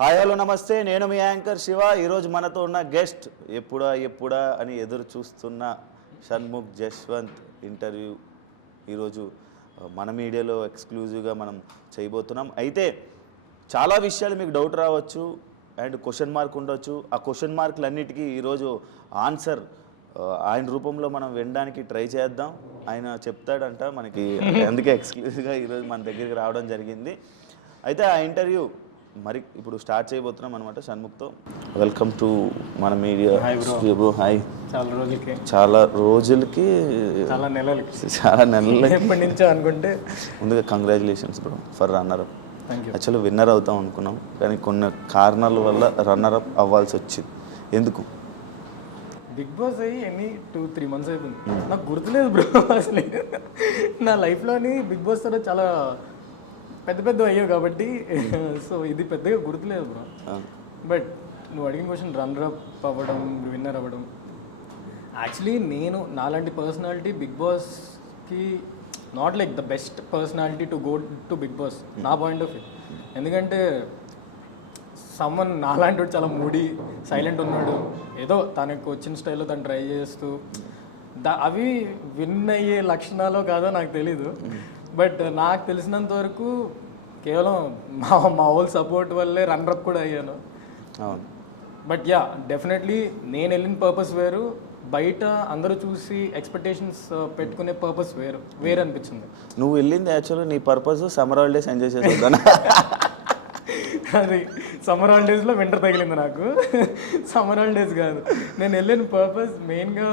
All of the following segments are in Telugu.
హాయ్ హలో నమస్తే, నేను మీ యాంకర్ శివ. ఈరోజు మనతో ఉన్న గెస్ట్ ఎప్పుడా అని ఎదురు చూస్తున్న షణ్ముఖ్ జశ్వంత్ ఇంటర్వ్యూ ఈరోజు మన మీడియాలో ఎక్స్క్లూజివ్గా మనం చేయబోతున్నాం. అయితే చాలా విషయాలు మీకు డౌట్ రావచ్చు అండ్ క్వశ్చన్ మార్క్ ఉండొచ్చు. ఆ క్వశ్చన్ మార్కులన్నిటికీ ఈరోజు ఆన్సర్ ఆయన రూపంలో మనం వినడానికి ట్రై చేద్దాం. ఆయన చెప్తాడంట మనకి, అందుకే ఎక్స్క్లూజివ్గా ఈరోజు మన దగ్గరికి రావడం జరిగింది. అయితే ఆ ఇంటర్వ్యూ మరి ఇప్పుడు స్టార్ట్ చేయబోతున్నాం అనమాట షణ్ముఖ్తో. వెల్కమ్ టు మన మీడియా. Bro hi. చాలా రోజులకి చాలా నెలలకి ఎప్పటి నుంచో అనుకుంటే ముందుగా congratulations bro for runner up. Actually winner అవుతాం అనుకున్నాం, కానీ కొన్ని కారణాల వల్ల రన్నర్ అప్ అవ్వాల్సి వచ్చింది. ఎందుకు? బిగ్ బాస్ అయ్యి ఎన్ని 2-3 months అయిపోయింది. నాకు గుర్తులేదు బ్రో అసలు. నా లైఫ్లోని బిగ్ బాస్ తర్వాత చాలా పెద్ద అయ్యావు కాబట్టి సో ఇది పెద్దగా గుర్తులేదు బ్రో. బట్ నువ్వు అడిగిన క్వశ్చన్ రన్నర్ అప్ అవ్వడం, విన్నర్ అవ్వడం, యాక్చువల్లీ నేను నాలాంటి పర్సనాలిటీ బిగ్ బాస్కి not like the best personality to go to Bigg Boss నా పాయింట్ ఆఫ్ వ్యూ. ఎందుకంటే సమ్మన్ నాలాంటి వాడు చాలా మూడీ సైలెంట్ ఉన్నాడు, ఏదో తనకు వచ్చిన స్టైల్లో తను ట్రై చేస్తూ అవి విన్ అయ్యే లక్షణాలు కాదో నాకు తెలీదు. బట్ నాకు తెలిసినంత వరకు కేవలం మా ఓల్ సపోర్ట్ వల్లే రన్నరప్ కూడా అయ్యాను. బట్ యా, డెఫినెట్లీ నేను వెళ్ళిన పర్పస్ వేరు, బయట అందరూ చూసి ఎక్స్పెక్టేషన్స్ పెట్టుకునే పర్పస్ వేరు అనిపించింది. నువ్వు వెళ్ళింది యాక్చువల్గా నీ పర్పస్ సమ్మర్ హాలిడేస్ ఎంజాయ్ చేసేద్దాను. అది సమ్మర్ హాలిడేస్లో వింటర్ తగిలింది నాకు. సమ్మర్ హాలిడేస్ కాదు, నేను వెళ్ళిన పర్పస్ మెయిన్గా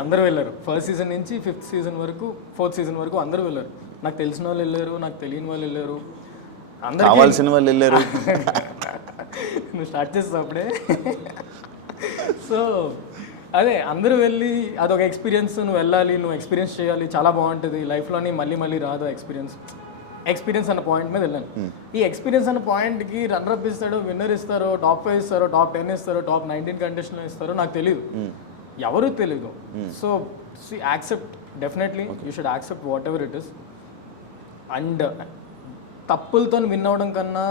అందరూ వెళ్ళారు. ఫస్ట్ సీజన్ నుంచి 5th season వరకు 4th season వరకు అందరూ వెళ్ళారు. నాకు తెలిసిన వాళ్ళు వెళ్ళారు, నాకు తెలియని వాళ్ళు వెళ్ళారు, అందరూ కావాల్సిన వాళ్ళు వెళ్ళారు. నువ్వు స్టార్ట్ చేస్తావు అప్పుడే. సో అదే అందరూ వెళ్ళి అదొక ఎక్స్పీరియన్స్, నువ్వు వెళ్ళాలి, నువ్వు ఎక్స్పీరియన్స్ చేయాలి, చాలా బాగుంటుంది లైఫ్లోని, మళ్ళీ రాదు ఎక్స్పీరియన్స్ అన్న పాయింట్ మీద వెళ్ళాను. ఈ ఎక్స్పీరియన్స్ అన్న పాయింట్కి రన్నర్ అప్ ఇస్తాడో, విన్నర్ ఇస్తారో, టాప్ 5 ఇస్తారో, టాప్ 10 ఇస్తారో, టాప్ 19 కంటెస్ట్లో ఇస్తారో నాకు తెలియదు, ఎవరు తెలీదు. So accept, definitely you should accept whatever it is. And తప్పులతో విన్ అవ్వడం కన్నా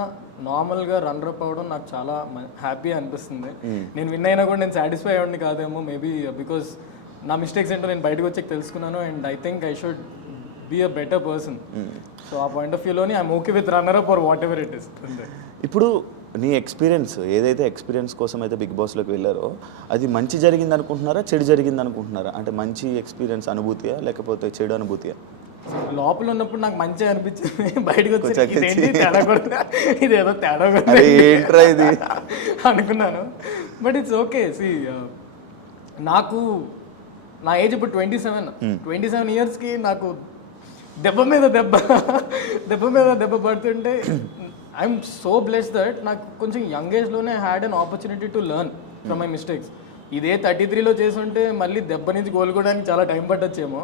నార్మల్గా రన్నర్ అప్ అవ్వడం నాకు చాలా హ్యాపీ అనిపిస్తుంది. నేను విన్ అయినా కూడా నేను సాటిస్ఫై అవ్వండి కాదేమో, మేబీ బికాస్ నా మిస్టేక్స్ ఏంటో నేను బయటకు వచ్చాక తెలుసుకున్నాను. And I think I should be a better person. So ఆ పాయింట్ ఆఫ్ వ్యూలోని I'm okay with runner up or whatever it is. ఇప్పుడు నీ ఎక్స్పీరియన్స్ ఏదైతే ఎక్స్పీరియన్స్ కోసం అయితే బిగ్ బాస్లోకి వెళ్ళారో అది మంచి జరిగింది అనుకుంటున్నారా, చెడు జరిగింది అనుకుంటున్నారా? అంటే మంచి ఎక్స్పీరియన్స్ అనుభూతియా లేకపోతే చెడు అనుభూతియా? లోపల ఉన్నప్పుడు నాకు మంచి అనిపించింది, బయటకు వచ్చి ఇదేదో తేడా ఇది అనుకున్నాను. But it's okay. నాకు నా ఏజ్ ఇప్పుడు 27 yearsకి నాకు దెబ్బ మీద దెబ్బ పడుతుంటే ఐఎమ్ సో బ్లెస్డ్ దట్ నాకు కొంచెం యంగ్ ఏజ్లోనే had an opportunity to learn from my mistakes. ఇదే 33లో చేస్తుంటే మళ్ళీ దెబ్బ నుంచి కోలుకోవడానికి చాలా టైం పట్టొచ్చేమో.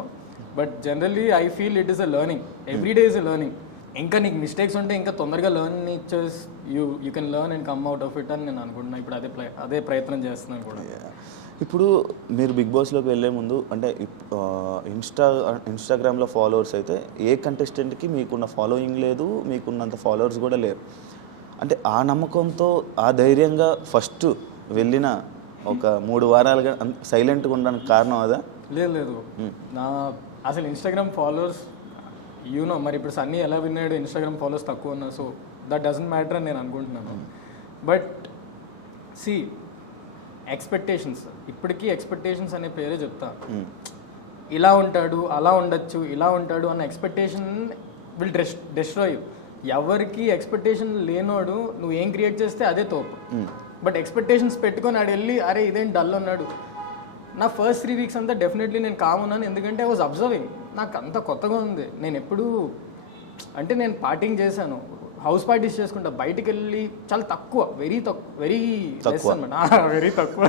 But generally I feel it is a learning, every day is a learning. ఇంకా నీకు మిస్టేక్స్ ఉంటే ఇంకా తొందరగా లెర్న్ ఇచ్చేస్ you can learn and come out of it అని నేను అనుకుంటున్నాను. ఇప్పుడు అదే ప్రయత్నం చేస్తున్నాను కూడా. ఇప్పుడు మీరు బిగ్ బాస్లోకి వెళ్ళే ముందు అంటే ఇన్స్టాగ్రామ్లో ఫాలోవర్స్ అయితే ఏ కంటెస్టెంట్కి మీకున్న ఫాలోయింగ్ లేదు, మీకున్నంత ఫాలోవర్స్ కూడా లేరు. అంటే ఆ నమ్మకంతో ఆ ధైర్యంగా ఫస్ట్ వెళ్ళిన ఒక 3 వారాలుగా సైలెంట్గా ఉండడానికి కారణం అదా? లేదు, నా అసలు ఇన్స్టాగ్రామ్ ఫాలోవర్స్ మరి ఇప్పుడు సన్నీ ఎలా విన్నాడు, ఇన్స్టాగ్రామ్ ఫాలోవర్స్ తక్కువ ఉన్నా, సో దట్ డజంట్ మ్యాటర్ అని నేను అనుకుంటున్నాను. బట్ ఎక్స్పెక్టేషన్స్, ఇప్పటికీ ఎక్స్పెక్టేషన్స్ అనే పేరే చెప్తా. ఇలా ఉంటాడు, అలా ఉండొచ్చు, ఇలా ఉంటాడు అన్న ఎక్స్పెక్టేషన్ విల్ డిస్ట్రాయ్ యూ. ఎవరికి ఎక్స్పెక్టేషన్ లేనోడు నువ్వు ఏం క్రియేట్ చేస్తే అదే తోపు. బట్ ఎక్స్పెక్టేషన్స్ పెట్టుకొని ఆడు వెళ్ళి అరే ఇదేం డల్ ఉన్నాడు. నా ఫస్ట్ 3 weeks అంతా డెఫినెట్లీ నేను కామ్ ఉన్నాను, ఎందుకంటే ఐ వాజ్ అబ్జర్వింగ్. నాకు అంత కొత్తగా ఉంది. నేను ఎప్పుడు అంటే నేను పార్టీంగ్ చేశాను, హౌస్ పార్టీస్ చేసుకుంటా, బయటికి వెళ్ళి చాలా తక్కువ, వెరీ లెస్ అనమాట, వెరీ తక్కువ.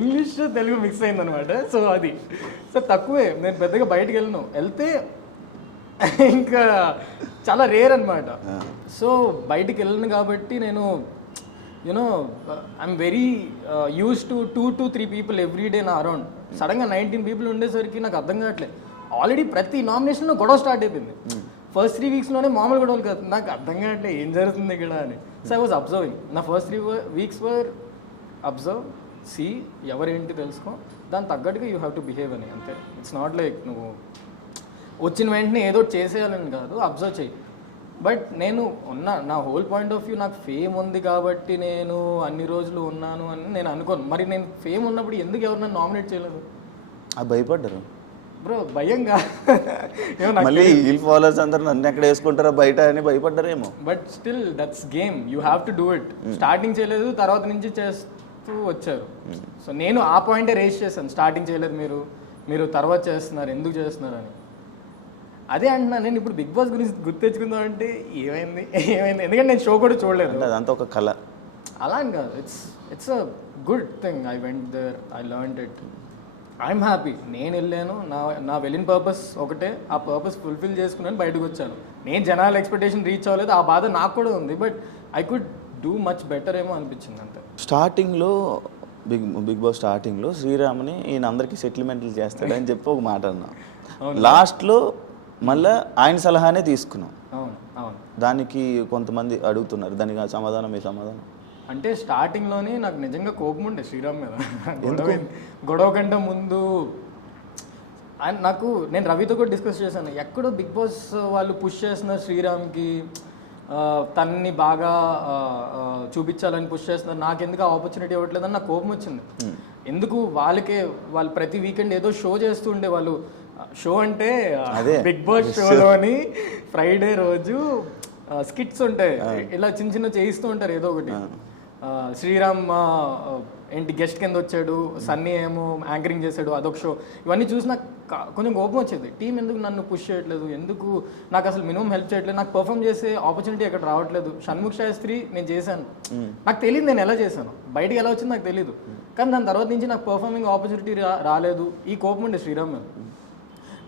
ఇంగ్లీష్ తెలుగు మిక్స్ అయిందనమాట. సో తక్కువే, నేను పెద్దగా బయటికి వెళ్తే ఇంకా చాలా రేర్ అనమాట. సో బయటికి వెళ్ళను కాబట్టి నేను I'm very use to 2 to 3 people every day నా అరౌండ్. సడన్గా 19 people ఉండేసరికి నాకు అర్థం కావట్లేదు. ఆల్రెడీ ప్రతి నామినేషన్లో గొడవ స్టార్ట్ అయిపోయింది. ఫస్ట్ 3 వీక్స్లోనే మామూలు గొడవలు కాదు, నాకు అర్థం కావట్లే ఏం జరుగుతుంది ఇక్కడ అని. So I was observing. నా ఫస్ట్ 3 వీక్స్ వర్ అబ్జర్వ్, సి ఎవరేంటి తెలుసుకో, దాని తగ్గట్టుగా యూ హ్యావ్ టు బిహేవ్ అని, అంతే. ఇట్స్ నాట్ లైక్ నువ్వు వచ్చిన వెంటనే ఏదో చేసేయాలని కాదు, అబ్జర్వ్ చెయ్యి. బట్ నేను నా హోల్ పాయింట్ ఆఫ్ వ్యూ, నాకు ఫేమ్ ఉంది కాబట్టి నేను అన్ని రోజులు ఉన్నాను అని నేను అనుకోను. మరి నేను ఫేమ్ ఉన్నప్పుడు ఎందుకు ఎవరు నామినేట్ చేయలేదు? భయపడ్డారు బ్రో, భయంగా మళ్ళీ హిల్ ఫాలోవర్స్ అందరూ నన్ను ఎక్కడ వేసుకుంటారా బయట అని భయపడ్డారేమో. But still that's game, you have to do it. Starting చేయలేదు, తర్వాత నుంచి చేస్తూ వచ్చారు. సో నేను ఆ పాయింటే రేస్ చేశాను, స్టార్టింగ్ చేయలేదు మీరు తర్వాత చేస్తున్నారు, ఎందుకు చేస్తున్నారు అని. అదే అంటున్నా నేను. ఇప్పుడు బిగ్ బాస్ గురించి గుర్తు తెచ్చుకుందాం అంటే ఏమైంది, ఎందుకంటే నేను షో కూడా చూడలేదు. అదంతా ఒక కళ అలా అని కాదు, it's a good thing. I went there, I learned it, I'm happy. నేను వెళ్ళాను, నా వెళ్ళిన పర్పస్ ఒకటే, ఆ పర్పస్ ఫుల్ఫిల్ చేసుకున్నాను, బయటకు వచ్చాను. నేను జనాల ఎక్స్పెక్టేషన్ రీచ్ అవ్వలేదు, ఆ బాధ నాకు కూడా ఉంది. But I could do much better ఏమో అనిపించింది అంతే. స్టార్టింగ్లో బిగ్ బాస్ స్టార్టింగ్లో శ్రీరామ్ని ఈయన అందరికీ సెటిల్మెంట్లు చేస్తాడని చెప్పి ఒక మాట అన్నా. లాస్ట్లో మళ్ళీ ఆయన సలహానే తీసుకున్నాం. అవును. దానికి కొంతమంది అడుగుతున్నారు, దానికి ఆ సమాధానం, మీ సమాధానం? అంటే స్టార్టింగ్లోనే నాకు నిజంగా కోపం ఉండే శ్రీరామ్ మీద. గొడవ కంటే ముందు నేను రవితో కూడా డిస్కస్ చేశాను. ఎక్కడో బిగ్ బాస్ వాళ్ళు పుష్ చేస్తున్నారు శ్రీరామ్కి, తన్ని బాగా చూపించాలని పుష్ చేస్తున్నారు, నాకెందుకు ఆ ఆపర్చునిటీ ఇవ్వట్లేదని నాకు కోపం వచ్చింది. ఎందుకు వాళ్ళు ప్రతి వీకెండ్ ఏదో షో చేస్తూ ఉండే వాళ్ళు. షో అంటే బిగ్ బాస్ షోలోని ఫ్రైడే రోజు స్కిట్స్ ఉంటాయి, ఇలా చిన్న చేయిస్తూ ఉంటారు ఏదో ఒకటి. శ్రీరామ్ ఏంటి గెస్ట్ కింద వచ్చాడు, సన్నీ ఏమో యాంకరింగ్ చేశాడు, అదొక షో. ఇవన్నీ చూసి నాకు కొంచెం కోపం వచ్చేది. టీం ఎందుకు నన్ను పుష్ చేయట్లేదు, ఎందుకు నాకు అసలు మినిమం హెల్ప్ చేయట్లేదు, నాకు పర్ఫామ్ చేసే ఆపర్చునిటీ ఎక్కడ రావట్లేదు. షణ్ముఖ్ శాస్త్రి నేను చేశాను, నాకు తెలియదు నేను ఎలా చేశాను, బయటికి ఎలా వచ్చింది నాకు తెలియదు. కానీ దాని తర్వాత నుంచి నాకు పర్ఫార్మింగ్ ఆపర్చునిటీ రాలేదు. ఈ కోపం ఉండే శ్రీరామ్ మీద.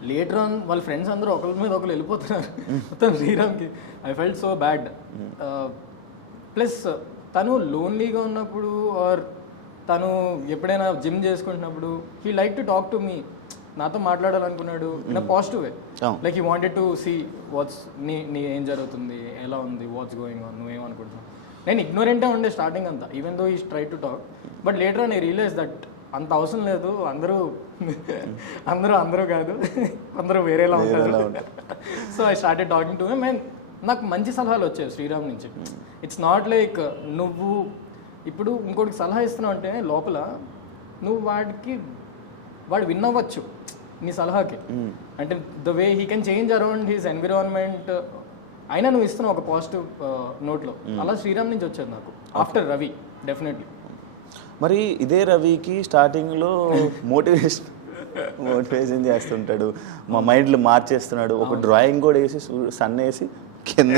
లేటర్ ఆన్ వాళ్ళ ఫ్రెండ్స్ అందరూ ఒకరి మీద ఒకరు వెళ్ళిపోతున్నారు మొత్తం శ్రీరామ్కి. I felt so bad. Plus తను లోన్లీగా ఉన్నప్పుడు ఆర్ తను ఎప్పుడైనా జిమ్ చేసుకుంటున్నప్పుడు he like to talk to me, నాతో మాట్లాడాలనుకున్నాడు in a positive way. Like he wanted to see what's నీ ఏం జరుగుతుంది, ఎలా ఉంది, వాట్స్ గోయింగ్ ఆన్, నువ్వేమనుకుంటున్నావు. నేను ఇగ్నోరెంటే ఉండే స్టార్టింగ్ అంతా, even though he try to talk. But later on I realize that అంత అవసరం లేదు, అందరూ కాదు, అందరూ వేరేలా ఉంటారు. So I started talking to him and నాకు మంచి సలహాలు వచ్చాయి శ్రీరామ్ నుంచి. ఇట్స్ నాట్ లైక్ నువ్వు ఇప్పుడు ఇంకోటికి సలహా ఇస్తున్నావు అంటే లోపల నువ్వు వాడు విన్ అవ్వచ్చు నీ సలహాకి. అంటే the way he can change around his environment అయినా నువ్వు ఇస్తున్నావు ఒక పాజిటివ్ నోట్లో. అలా శ్రీరామ్ నుంచి వచ్చేది నాకు ఆఫ్టర్ రవి డెఫినెట్లీ. మరి ఇదే రవికి స్టార్టింగ్లో మోటివేషన్ చేస్తుంటాడు, మా మైండ్లో మార్చేస్తున్నాడు. ఒక డ్రాయింగ్ కూడా వేసి సన్ వేసి కింద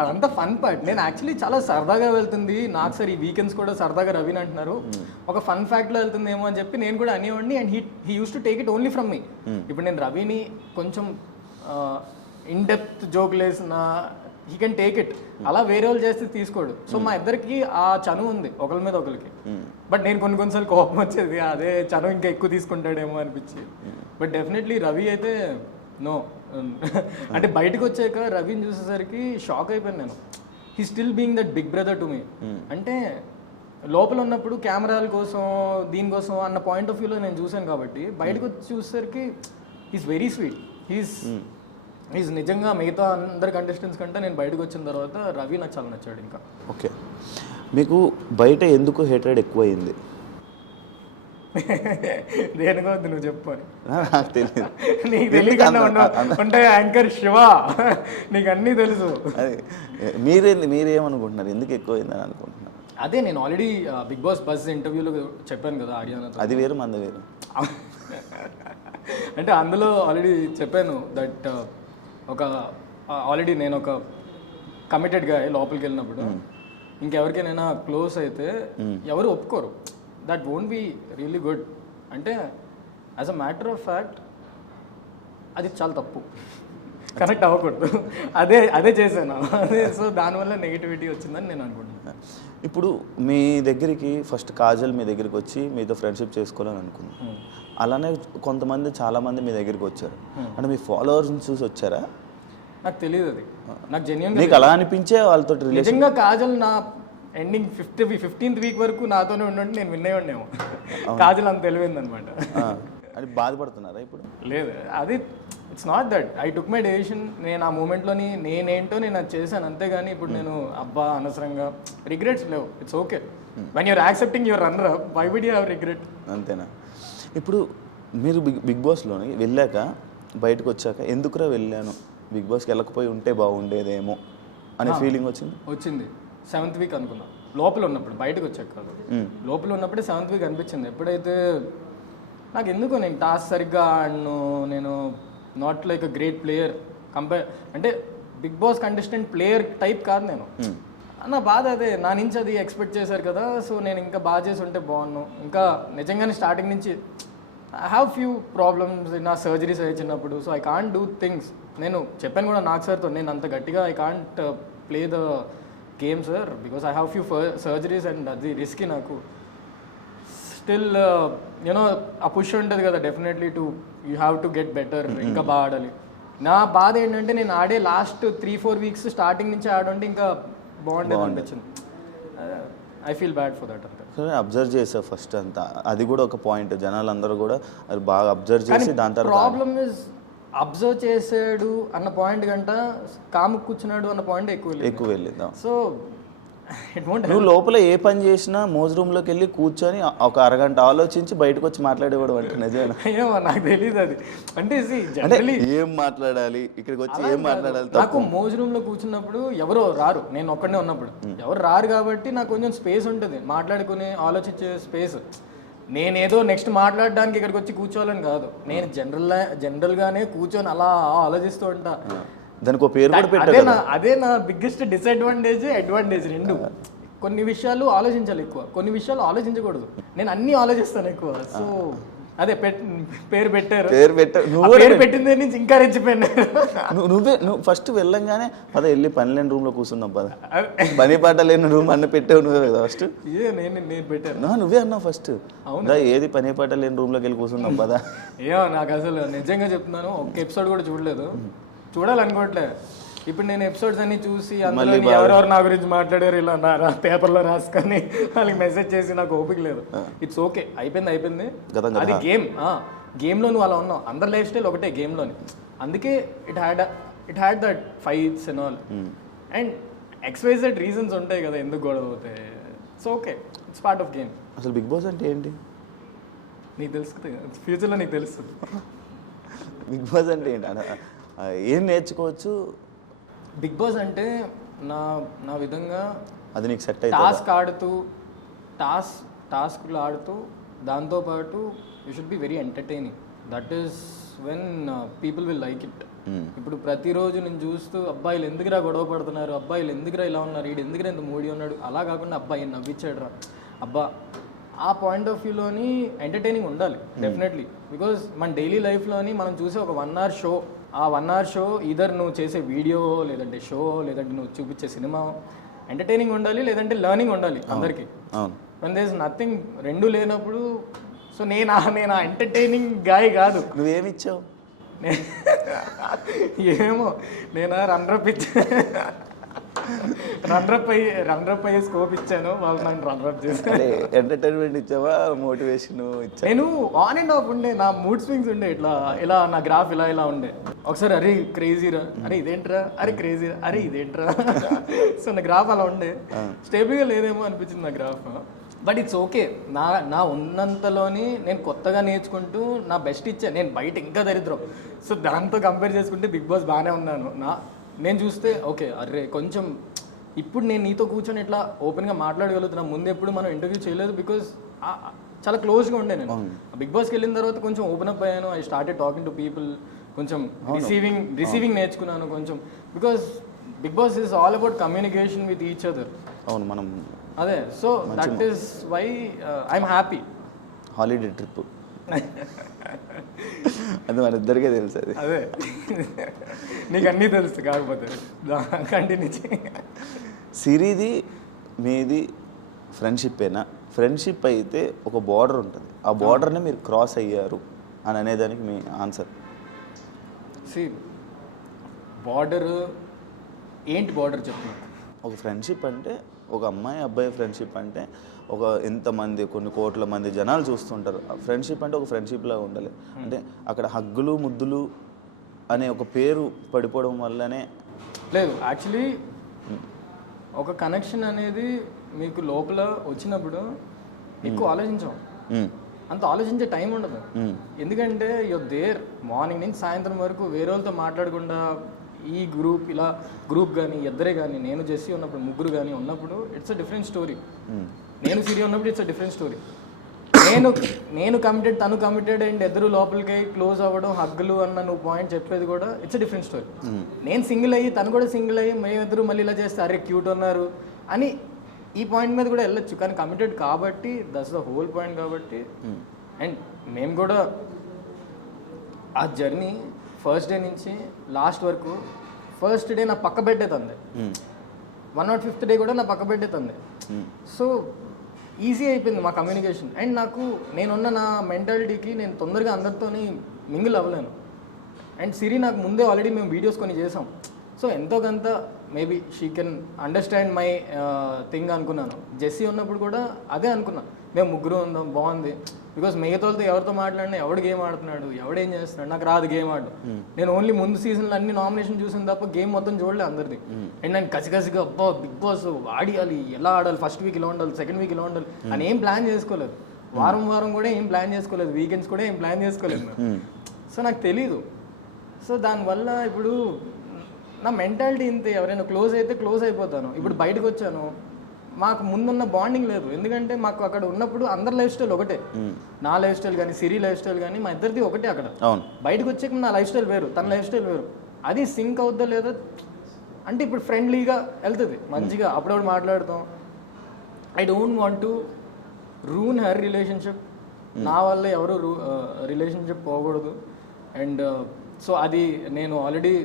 అదంతా ఫన్ పార్ట్. నేను యాక్చువల్లీ చాలా సరదాగా వెళ్తుంది నాకు సార్, ఈ వీకెండ్స్ కూడా సరదాగా రవిని అంటున్నారు, ఒక ఫన్ ఫ్యాక్ట్లో వెళ్తుంది ఏమో అని చెప్పి నేను కూడా అనేవాడిని. And he use to take it only from me. ఇప్పుడు నేను రవిని కొంచెం ఇన్ డెప్త్ జోక్ లేసిన హీ కెన్ టేక్ ఇట్, అలా వేరే వాళ్ళు చేస్తే తీసుకోడు. సో మా ఇద్దరికి ఆ చనువు ఉంది ఒకరి మీద ఒకరికి. బట్ నేను కొన్నిసార్లు కోపం వచ్చేది, అదే చనువు ఇంకా ఎక్కువ తీసుకుంటాడేమో అనిపించి. బట్ డెఫినెట్లీ రవి అయితే నో. అంటే బయటకు వచ్చాక రవిని చూసేసరికి షాక్ అయిపోయాను నేను. He still being that big brother to me. అంటే లోపల ఉన్నప్పుడు కెమెరాల కోసం దీనికోసం అన్న పాయింట్ ఆఫ్ వ్యూలో నేను చూశాను కాబట్టి బయటకు వచ్చి చూసేసరికి హీస్ వెరీ స్వీట్. హీస్ నిజంగా మిగతా అందరి కంటెస్టెంట్స్ కంటే నేను బయటకు వచ్చిన తర్వాత రవి నాకు చాలా నచ్చాడు. ఇంకా ఓకే, మీకు బయట ఎందుకు హేట్రెడ్ ఎక్కువైంది? దేనికో నువ్వు చెప్పు అని. నాకు తెలియదు. నీకు తెలియకుండా ఉంటే యాంకర్ శివ, నీకు అన్నీ తెలుసు. అదే మీరేమనుకుంటున్నారు, ఎందుకు ఎక్కువైందని అనుకుంటున్నారు? అదే నేను ఆల్రెడీ బిగ్ బాస్ బస్ ఇంటర్వ్యూలో చెప్పాను కదా ఆడియానాతో. అది వేరు మంది వేరు. అంటే అందులో ఆల్రెడీ చెప్పాను దట్ ఆల్రెడీ నేను ఒక కమిటెడ్గా లోపలికి వెళ్ళినప్పుడు ఇంకెవరికైనా క్లోజ్ అయితే ఎవరు ఒప్పుకోరు. That won't be really good. అంటే as a matter of fact అది చాలా తప్పు, కనెక్ట్ అవ్వకూడదు. అదే చేశాను. సో దానివల్ల నెగిటివిటీ వచ్చిందని నేను అనుకుంటున్నాను. ఇప్పుడు మీ దగ్గరికి ఫస్ట్ కాజల్ మీ దగ్గరికి వచ్చి మీతో ఫ్రెండ్షిప్ చేసుకోవాలని అనుకున్నాను. అలానే చాలామంది మీ దగ్గరికి వచ్చారు. అంటే మీ ఫాలోవర్స్ని చూసి వచ్చారా? నాకు తెలియదు అది. నాకు జెన్యున్ నీకు అలా అనిపించే వాళ్ళతో రిలేషన్? నిజంగా కాజల్ నా ఎండింగ్ 15th వీక్ వరకు నాతోనే ఉండండి, నేను వినేవాడినేమో. కాజల్ అంత తెలివింది అనమాట. అని బాధపడుతున్నారా ఇప్పుడు? లేదు, అది it's not that I took my decision. నేను ఆ మూమెంట్లోని నేనేంటో నేను అది చేశాను అంతేగాని ఇప్పుడు నేను అబ్బా అనవసరంగా రిగ్రెట్స్ లేవు. It's okay when you're accepting your runner up, why would you have regret? అంతేనా? ఇప్పుడు మీరు బిగ్ బాస్లోని వెళ్ళాక బయటకు వచ్చాక ఎందుకురా వెళ్ళాను, బిగ్ బాస్కి వెళ్ళకపోయి ఉంటే బాగుండేదేమో అనే ఫీలింగ్ వచ్చింది 7th వీక్ అనుకున్నా. లోపల ఉన్నప్పుడు, బయటకు వచ్చాక కాదు, లోపల ఉన్నప్పుడే 7th వీక్ అనిపించింది. ఎప్పుడైతే నాకు ఎందుకు నేను టాస్క్ సరిగ్గా ఆడను, నేను not like a great player అంటే Bigg Boss contestant player type కాదు నేను. నా బాధ అదే, నా నుంచి అది ఎక్స్పెక్ట్ చేశారు కదా, సో నేను ఇంకా బాగా చేసి ఉంటే బాగున్నాను. ఇంకా నిజంగానే స్టార్టింగ్ నుంచి ఐ హ్యావ్ ఫ్యూ ప్రాబ్లమ్స్, నా సర్జరీస్ అయ్యే చిన్నప్పుడు, so I can't do things. నేను చెప్పాను కూడా నాగ్ సార్తో, నేను అంత గట్టిగా I can't play the game sir because I have few surgeries and అది రిస్కీ నాకు. స్టిల్ యూనో ఆ పుష్ ఉంటుంది కదా definitely to you have to get better, ఇంకా బాగా ఆడాలి. నా బాధ ఏంటంటే నేను ఆడే లాస్ట్ 3-4 వీక్స్ స్టార్టింగ్ నుంచి ఆడుంటే ఇంకా బాగుండేది అనిపించింది. I feel bad for that. అంతే అబ్జర్వ్ చేసావు ఫస్ట్ అంతా, అది కూడా ఒక పాయింట్. జనాలందరూ కూడా అది బాగా అబ్జర్వ్ చేసి దాని తర్వాత ప్రాబ్లమ్ ఇస్ అబ్జర్వ్ చేసాడు అన్న పాయింట్ కంట కాము కూర్చున్నాడు అన్న పాయింట్ ఎక్కువ వెళ్ళిందా. సో నువ్వు లోపల ఏ పని చేసినా మోజ్ రూమ్లోకి వెళ్ళి కూర్చొని ఒక అరగంట ఆలోచించి బయటకు వచ్చి మాట్లాడేవాడు అంటే నిజమేనా? ఏమో నాకు తెలియదు అది. అంటే ఏం మాట్లాడాలి, ఇక్కడికి వచ్చి ఏం మాట్లాడాలి. నాకు మోజ్ రూమ్లో కూర్చున్నప్పుడు ఎవరో రారు, నేను ఒక్కడే ఉన్నప్పుడు ఎవరు రారు కాబట్టి నాకు కొంచెం స్పేస్ ఉంటుంది, మాట్లాడుకుని ఆలోచించే స్పేస్. నేనేదో నెక్స్ట్ మాట్లాడడానికి ఇక్కడికి వచ్చి కూర్చోవాలని కాదు, నేను జనరల్గానే కూర్చొని అలా ఆలోచిస్తూ ఉంటా. దానికి ఒక పేరు కూడా పెట్టారు. అదే నా బిగ్గెస్ట్ డిసడ్వాంటేజ్ అడ్వాంటేజ్ రెండు. కొన్ని విషయాలు ఆలోచించాలి ఎక్కువ, కొన్ని విషయాలు ఆలోచించకూడదు. నేను అన్ని ఆలోచిస్తాను ఎక్కువ. సో అదే పేరు పెట్టారు, పేరు పెట్టిందే నుంచి ఇంకా రెచ్చిపోయినా. నువ్వు ఫస్ట్ వెళ్ళంగానే పద వెళ్ళి పని లేని రూమ్లో కూర్చుందాం, పద పని పాట లేని రూమ్ అన్న పెట్టావు నువ్వే కదా ఫస్ట్. నేను పెట్టాను, నువ్వే అన్నావు ఫస్ట్. అవునా, ఏది పని పాట లేని రూమ్లోకి వెళ్ళి కూర్చుందాం పద. ఏమో నాకు అసలు నిజంగా చెప్తున్నాను, ఒక ఎపిసోడ్ కూడా చూడలేదు, చూడాలనుకోవట్లే. ఇప్పుడు నేను ఎపిసోడ్స్ అన్ని చూసి అందులో ఎవరెవరు నా గురించి మాట్లాడారు ఇలా పేపర్లో రాసుకొని వాళ్ళకి మెసేజ్ చేసి నాకు ఓపిక లేదు. ఇట్స్ ఓకే, అయిపోయింది. అది గేమ్లో నువ్వు అలా ఉన్నావు, అందరి లైఫ్ స్టైల్ ఒకటే గేమ్లోని. అందుకే it had that fights and all and XYZ reasons ఉంటాయి కదా ఎందుకు గొడవ అవుతాయి. It's okay, it's part of game. అసలు బిగ్ బాస్ అంటే ఏంటి నీకు తెలుస్తుంది, ఫ్యూచర్లో నీకు తెలుస్తుంది. బిగ్ బాస్ అంటే ఏంటి, ఏం నేర్చుకోవచ్చు? బిగ్ బాస్ అంటే నా విధంగా అది నీకు సెట్ అయితే టాస్క్ ఆడుతూ టాస్క్లు ఆడుతూ దాంతోపాటు you should be very entertaining. That is when people will like it. ఇప్పుడు ప్రతిరోజు నేను చూస్తూ అబ్బాయిలు ఎందుకురా గొడవ పడుతున్నారు, అబ్బాయిలు ఎందుకురా ఇలా ఉన్నారు, వీడు ఎందుకురా ఇంత మూడీ ఉన్నాడు, అలా కాకుండా అబ్బాయి నవ్విచ్చాడు రా అబ్బా, ఆ పాయింట్ ఆఫ్ వ్యూలోని ఎంటర్టైనింగ్ ఉండాలి డెఫినెట్లీ. బికాజ్ మన డైలీ లైఫ్లోని మనం చూసే ఒక 1 hour షో, ఆ 1 hour షో ఈధర్ నువ్వు చేసే వీడియో లేదంటే షో లేదంటే నువ్వు చూపించే సినిమా ఎంటర్టైనింగ్ ఉండాలి లేదంటే లెర్నింగ్ ఉండాలి అందరికీ. వన్ దేర్ ఇస్ నథింగ్, రెండు లేనప్పుడు. సో నేను ఎంటర్టైనింగ్ గాయ్ కాదు. నువ్వేమిచ్చావు? ఏమో నేను రన్రప్ అయ్యే స్కోప్ ఇచ్చాను, వాళ్ళు నన్ను రన్రప్ చేశాను. ఎంటర్టైన్మెంట్ ఇచ్చావా, మోటివేషన్ ఇచ్చా? నేను ఆన్ అండ్ ఆఫ్ ఉండే, నా మూడ్ స్వింగ్స్ ఉండే, ఇలా నా గ్రాఫ్ ఇలా ఉండే. ఒకసారి అరే క్రేజీరా, అరే ఇదేంట్రా, అరే క్రేజీరా, అరే ఇదేంట్రా. సో నా గ్రాఫ్ అలా ఉండే, స్టేబుల్గా లేదేమో అనిపించింది నా గ్రాఫ్. బట్ ఇట్స్ ఓకే, నా ఉన్నంతలోని నేను కొత్తగా నేర్చుకుంటూ నా బెస్ట్ ఇచ్చాను. నేను బయట ఇంకా దరిద్రం, సో దాంతో కంపేర్ చేసుకుంటే బిగ్ బాస్ బాగానే ఉన్నాను. నేను చూస్తే ఓకే అరే కొంచెం ఇప్పుడు నేను నీతో కూర్చొని ఇట్లా ఓపెన్గా మాట్లాడగలుగుతున్నా. ముందు ఎప్పుడు మనం ఇంటర్వ్యూ చేయలేదు బికాజ్ చాలా క్లోజ్గా ఉండే. నేను బిగ్ బాస్కి వెళ్ళిన తర్వాత కొంచెం ఓపెన్ అప్ అయ్యాను. I started talking to people, కొంచెం రిసీవింగ్ నేర్చుకున్నాను కొంచెం. Because Bigg Boss is all about communication with each other. అవును, మనం అదే. So that is why I'm happy. Holiday trip అది మన ఇద్దరికే తెలుసు. అదే నీకు అన్నీ తెలుసు, కాకపోతే కంటిన్యూ చేయి. సిరిది మీది ఫ్రెండ్షిప్పేనా? ఫ్రెండ్షిప్ అయితే ఒక బార్డర్ ఉంటుంది, ఆ బార్డర్ని మీరు క్రాస్ అయ్యారు అని అనేదానికి మీ ఆన్సర్? బార్డర్ ఏంటి బార్డర్ చెప్పు. ఒక ఫ్రెండ్షిప్ అంటే ఒక అమ్మాయి అబ్బాయి ఫ్రెండ్షిప్ అంటే ఒక ఎంతమంది కొన్ని కోట్ల మంది జనాలు చూస్తుంటారు. ఫ్రెండ్షిప్ అంటే ఒక ఫ్రెండ్షిప్ లాగా ఉండాలి. అంటే అక్కడ హగ్గులు ముద్దులు అనే ఒక పేరు పడిపోవడం వల్లనే లేదు. యాక్చువల్లీ ఒక కనెక్షన్ అనేది మీకు లోపల వచ్చినప్పుడు ఎక్కువ ఆలోచించాం, అంత ఆలోచించే టైం ఉండదు. ఎందుకంటే యువర్ దేర్ మార్నింగ్ నుంచి సాయంత్రం వరకు వేరే వాళ్ళతో మాట్లాడకుండా ఈ గ్రూప్ ఇలా గ్రూప్ కానీ ఇద్దరే కానీ నేను జెస్సీ ఉన్నప్పుడు ముగ్గురు కానీ ఉన్నప్పుడు ఇట్స్ అ డిఫరెంట్ స్టోరీ. నేను సిరి ఉన్నప్పుడు ఇట్స్ అ డిఫరెంట్ స్టోరీ. నేను కమిటెడ్ తను కమిటెడ్ అండ్ ఇద్దరు లోపలికి క్లోజ్ అవ్వడం హగ్గులు అన్న నువ్వు పాయింట్ చెప్పేది కూడా ఇట్స్ అ డిఫరెంట్ స్టోరీ. నేను సింగిల్ అయ్యి తను కూడా సింగిల్ అయ్యి మేమిద్దరు మళ్ళీ ఇలా చేస్తే అరే క్యూట్ ఉన్నారు అని ఈ పాయింట్ మీద కూడా వెళ్ళొచ్చు. కానీ కమిటెడ్ కాబట్టి దట్స్ ద హోల్ పాయింట్ కాబట్టి. అండ్ మేము కూడా ఆ జర్నీ ఫస్ట్ డే నుంచి లాస్ట్ వరకు ఫస్ట్ డే నా పక్క బెడ్డే తంది, 105th డే కూడా నా పక్క బెడ్డే తంది. సో ఈజీ అయిపోయింది మా కమ్యూనికేషన్. అండ్ నాకు నేనున్న నా మెంటాలిటీకి నేను తొందరగా అందరితోని మింగిల్ అవ్వలేను. అండ్ సిరి నాకు ముందే ఆల్రెడీ మేము వీడియోస్ కొన్ని చేసాం. సో ఎంతో కొంత maybe she can understand my thing అనుకున్నాను. జెస్సీ ఉన్నప్పుడు కూడా అదే అనుకున్నా, మేము ముగ్గురు ఉందాం బాగుంది. బికాస్ మిగతా వాళ్ళతో ఎవరితో మాట్లాడినా ఎవడు గేమ్ ఆడుతున్నాడు ఎవడేం చేస్తున్నాడు నాకు రాదు గేమ్ ఆడు. నేను ఓన్లీ ముందు సీజన్లో అన్ని నామినేషన్ చూసిన తప్ప గేమ్ మొత్తం చూడలే అందరిది. అండ్ నేను కసిగా అబ్బా బిగ్ బాస్ ఆడియాలి ఎలా ఆడాలి, ఫస్ట్ వీక్ ఇలా ఉండాలి సెకండ్ వీక్ ఇలా ఉండాలి అని ఏం ప్లాన్ చేసుకోలేదు. వారం కూడా ఏం ప్లాన్ చేసుకోలేదు, వీకెండ్స్ కూడా ఏం ప్లాన్ చేసుకోలేదు. సో నాకు తెలీదు. సో దానివల్ల ఇప్పుడు నా మెంటాలిటీ ఇంతే, ఎవరైనా క్లోజ్ అయితే క్లోజ్ అయిపోతాను. ఇప్పుడు బయటకు వచ్చాను, మాకు ముందున్న బాండింగ్ లేదు. ఎందుకంటే మాకు అక్కడ ఉన్నప్పుడు అందరి లైఫ్ స్టైల్ ఒకటే, నా లైఫ్ స్టైల్ కానీ సిరి లైఫ్ స్టైల్ కానీ మా ఇద్దరిది ఒకటే. అక్కడ బయటకు వచ్చాక నా లైఫ్ స్టైల్ వేరు, తన లైఫ్ స్టైల్ వేరు. అది సింక్ అవుద్దా లేదా అంటే ఇప్పుడు ఫ్రెండ్లీగా వెళ్తుంది మంచిగా, అప్పుడప్పుడు మాట్లాడతాం. I don't want to ruin her relationship. నా వల్ల ఎవరు రిలేషన్షిప్ పోకూడదు. అండ్ సో అది నేను already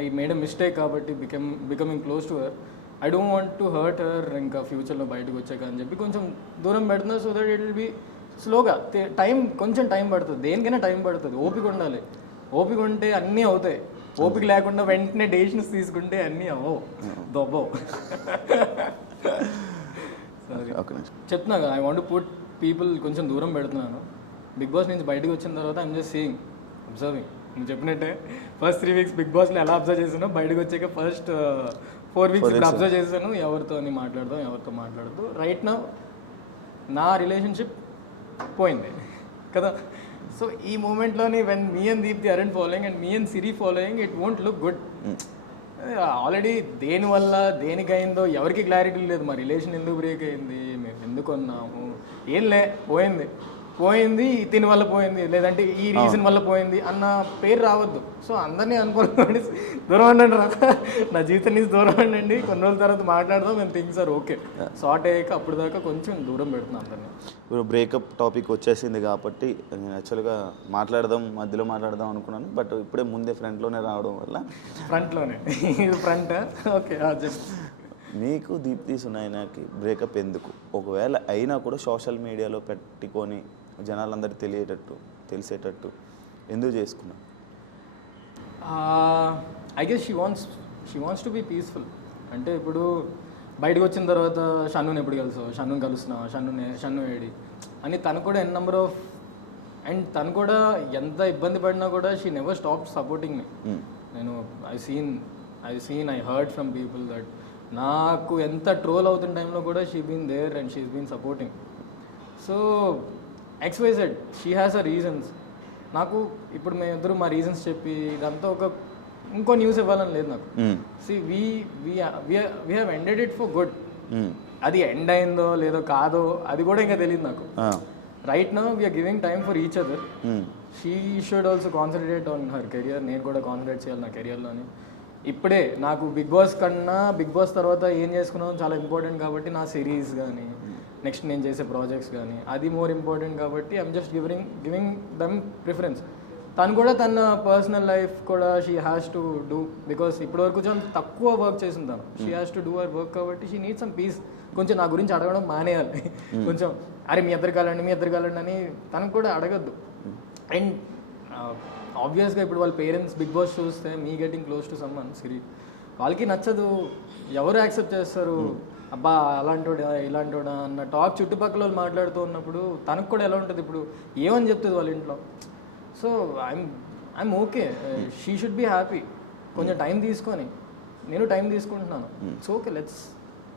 I made a mistake కాబట్టి becoming close to her. I don't want to hurt her ఇంకా ఫ్యూచర్లో బయటకు వచ్చాక అని చెప్పి కొంచెం దూరం పెడుతున్నా. So that it will be స్లోగా కొంచెం టైం పడుతుంది. దేనికైనా టైం పడుతుంది, ఓపిక ఉండాలి. ఓపిక ఉంటే అన్నీ అవుతాయి. ఓపిక లేకుండా వెంటనే డెసిషన్స్ తీసుకుంటే అన్నీ అవ్వవు, దొబ్బవు. చెప్తున్నా కదా, I want to put people కొంచెం దూరం పెడుతున్నాను. బిగ్ బాస్ నుంచి బయటకు వచ్చిన తర్వాత ఐఎమ్ జస్ట్ సీయింగ్, అబ్జర్వింగ్. నువ్వు చెప్పినట్టే ఫస్ట్ 3 weeks బిగ్ బాస్లో ఎలా అబ్జర్వ్ చేసానో బయటకు వచ్చాక ఫస్ట్ 4 weeks ఇప్పుడు అబ్జర్వ్ చేశాను. ఎవరితో మాట్లాడదాం ఎవరితో మాట్లాడదు. రైట్ నౌ నా రిలేషన్షిప్ పోయింది కదా. సో ఈ మూమెంట్లోని when me and Deepthi aren't following and me and Siri following it won't look good. Already దేనివల్ల దేనికైందో ఎవరికి క్లారిటీ లేదు. మా రిలేషన్ ఎందుకు బ్రేక్ అయింది, మేము ఎందుకు ఉన్నాము, ఏం పోయింది దీని వల్ల పోయింది లేదంటే ఈ రీజన్ వల్ల పోయింది అన్న పేరు రావద్దు. సో అందరినీ అనుకోండి దూరం ఉండండి రా, నా జీవితం నుంచి దూరం ఉండండి. కొన్ని రోజుల తర్వాత మాట్లాడదాం, మేము థింగ్స్ ఆర్ ఓకే సార్ట్ అయ్యాక అప్పుడు దాకా కొంచెం దూరం పెడుతున్నాం అందరినీ. ఇప్పుడు బ్రేకప్ టాపిక్ వచ్చేసింది కాబట్టి నేను యాక్చువల్గా మధ్యలో మాట్లాడదాం అనుకున్నాను. బట్ ఇప్పుడే ముందే ఫ్రంట్లోనే రావడం వల్ల ఫ్రంట్లోనే ఫ్రంట్ ఓకే. మీకు దీప్తి సునైనాకి బ్రేకప్ ఎందుకు, ఒకవేళ అయినా కూడా సోషల్ మీడియాలో పెట్టుకొని జనాలందరూ తెలిసేటట్టు ఎందుకు చేసుకున్నాను? I guess she wants to be peaceful. అంటే ఇప్పుడు బయటకు వచ్చిన తర్వాత షన్నుని ఎప్పుడు షన్నుని కలుస్తున్నావా, షన్ను ఏడి అని తను కూడా ఎన్ నెంబర్ ఆఫ్ అండ్ తను కూడా ఎంత ఇబ్బంది పడినా కూడా she never stop supporting me. నేను I heard from people that నాకు ఎంత ట్రోల్ అవుతున్న టైంలో కూడా she been there and she been supporting. So XYZ she has a reasons. నాకు ఇప్పుడు మేమిద్దరు మా రీజన్స్ చెప్పి ఇదంతా ఇంకో న్యూస్ ఇవ్వాలని లేదు నాకు. So we have ended it for good. అది ఎండ్ అయిందో లేదో కాదో అది కూడా ఇంకా తెలియదు నాకు. Right now we're giving time for each other. She should also concentrate on her career. నేను కూడా కాన్సన్ట్రేట్ చేయాలి నా కెరియర్లోని. ఇప్పుడే నాకు బిగ్ బాస్ కన్నా బిగ్ బాస్ తర్వాత ఏం చేసుకున్నాం చాలా ఇంపార్టెంట్ కాబట్టి నా సిరీస్ కానీ నెక్స్ట్ నేను చేసే ప్రాజెక్ట్స్ కానీ అది మోర్ ఇంపార్టెంట్ కాబట్టి I'm just giving them preference. తను కూడా తన పర్సనల్ లైఫ్ కూడా she has to do because ఇప్పటివరకు కొంచెం తక్కువ వర్క్ చేసింది తను. She has to do our work కాబట్టి షీ నీడ్ సమ్ పీస్. కొంచెం నా గురించి అడగడం మానేయాలి. కొంచెం అరే మీ ఇద్దరు కాలండి అని తనకు కూడా అడగద్దు. అండ్ ఆబ్వియస్గా ఇప్పుడు వాళ్ళ పేరెంట్స్ బిగ్ బాస్ చూస్తే మీ గెటింగ్ క్లోజ్ టు సమ్మన్ సిరి వాళ్ళకి నచ్చదు, ఎవరు యాక్సెప్ట్ చేస్తారు, అబ్బా అలాంటోడా ఇలాంటోడా అన్న టాక్ చుట్టుపక్కల వాళ్ళు మాట్లాడుతూ ఉన్నప్పుడు తనకు కూడా ఎలా ఉంటుంది, ఇప్పుడు ఏమని చెప్తుంది వాళ్ళ ఇంట్లో. So I'm okay, she should be happy. కొంచెం టైం తీసుకొని, నేను టైం తీసుకుంటున్నాను, ఇట్స్ ఓకే, లెట్స్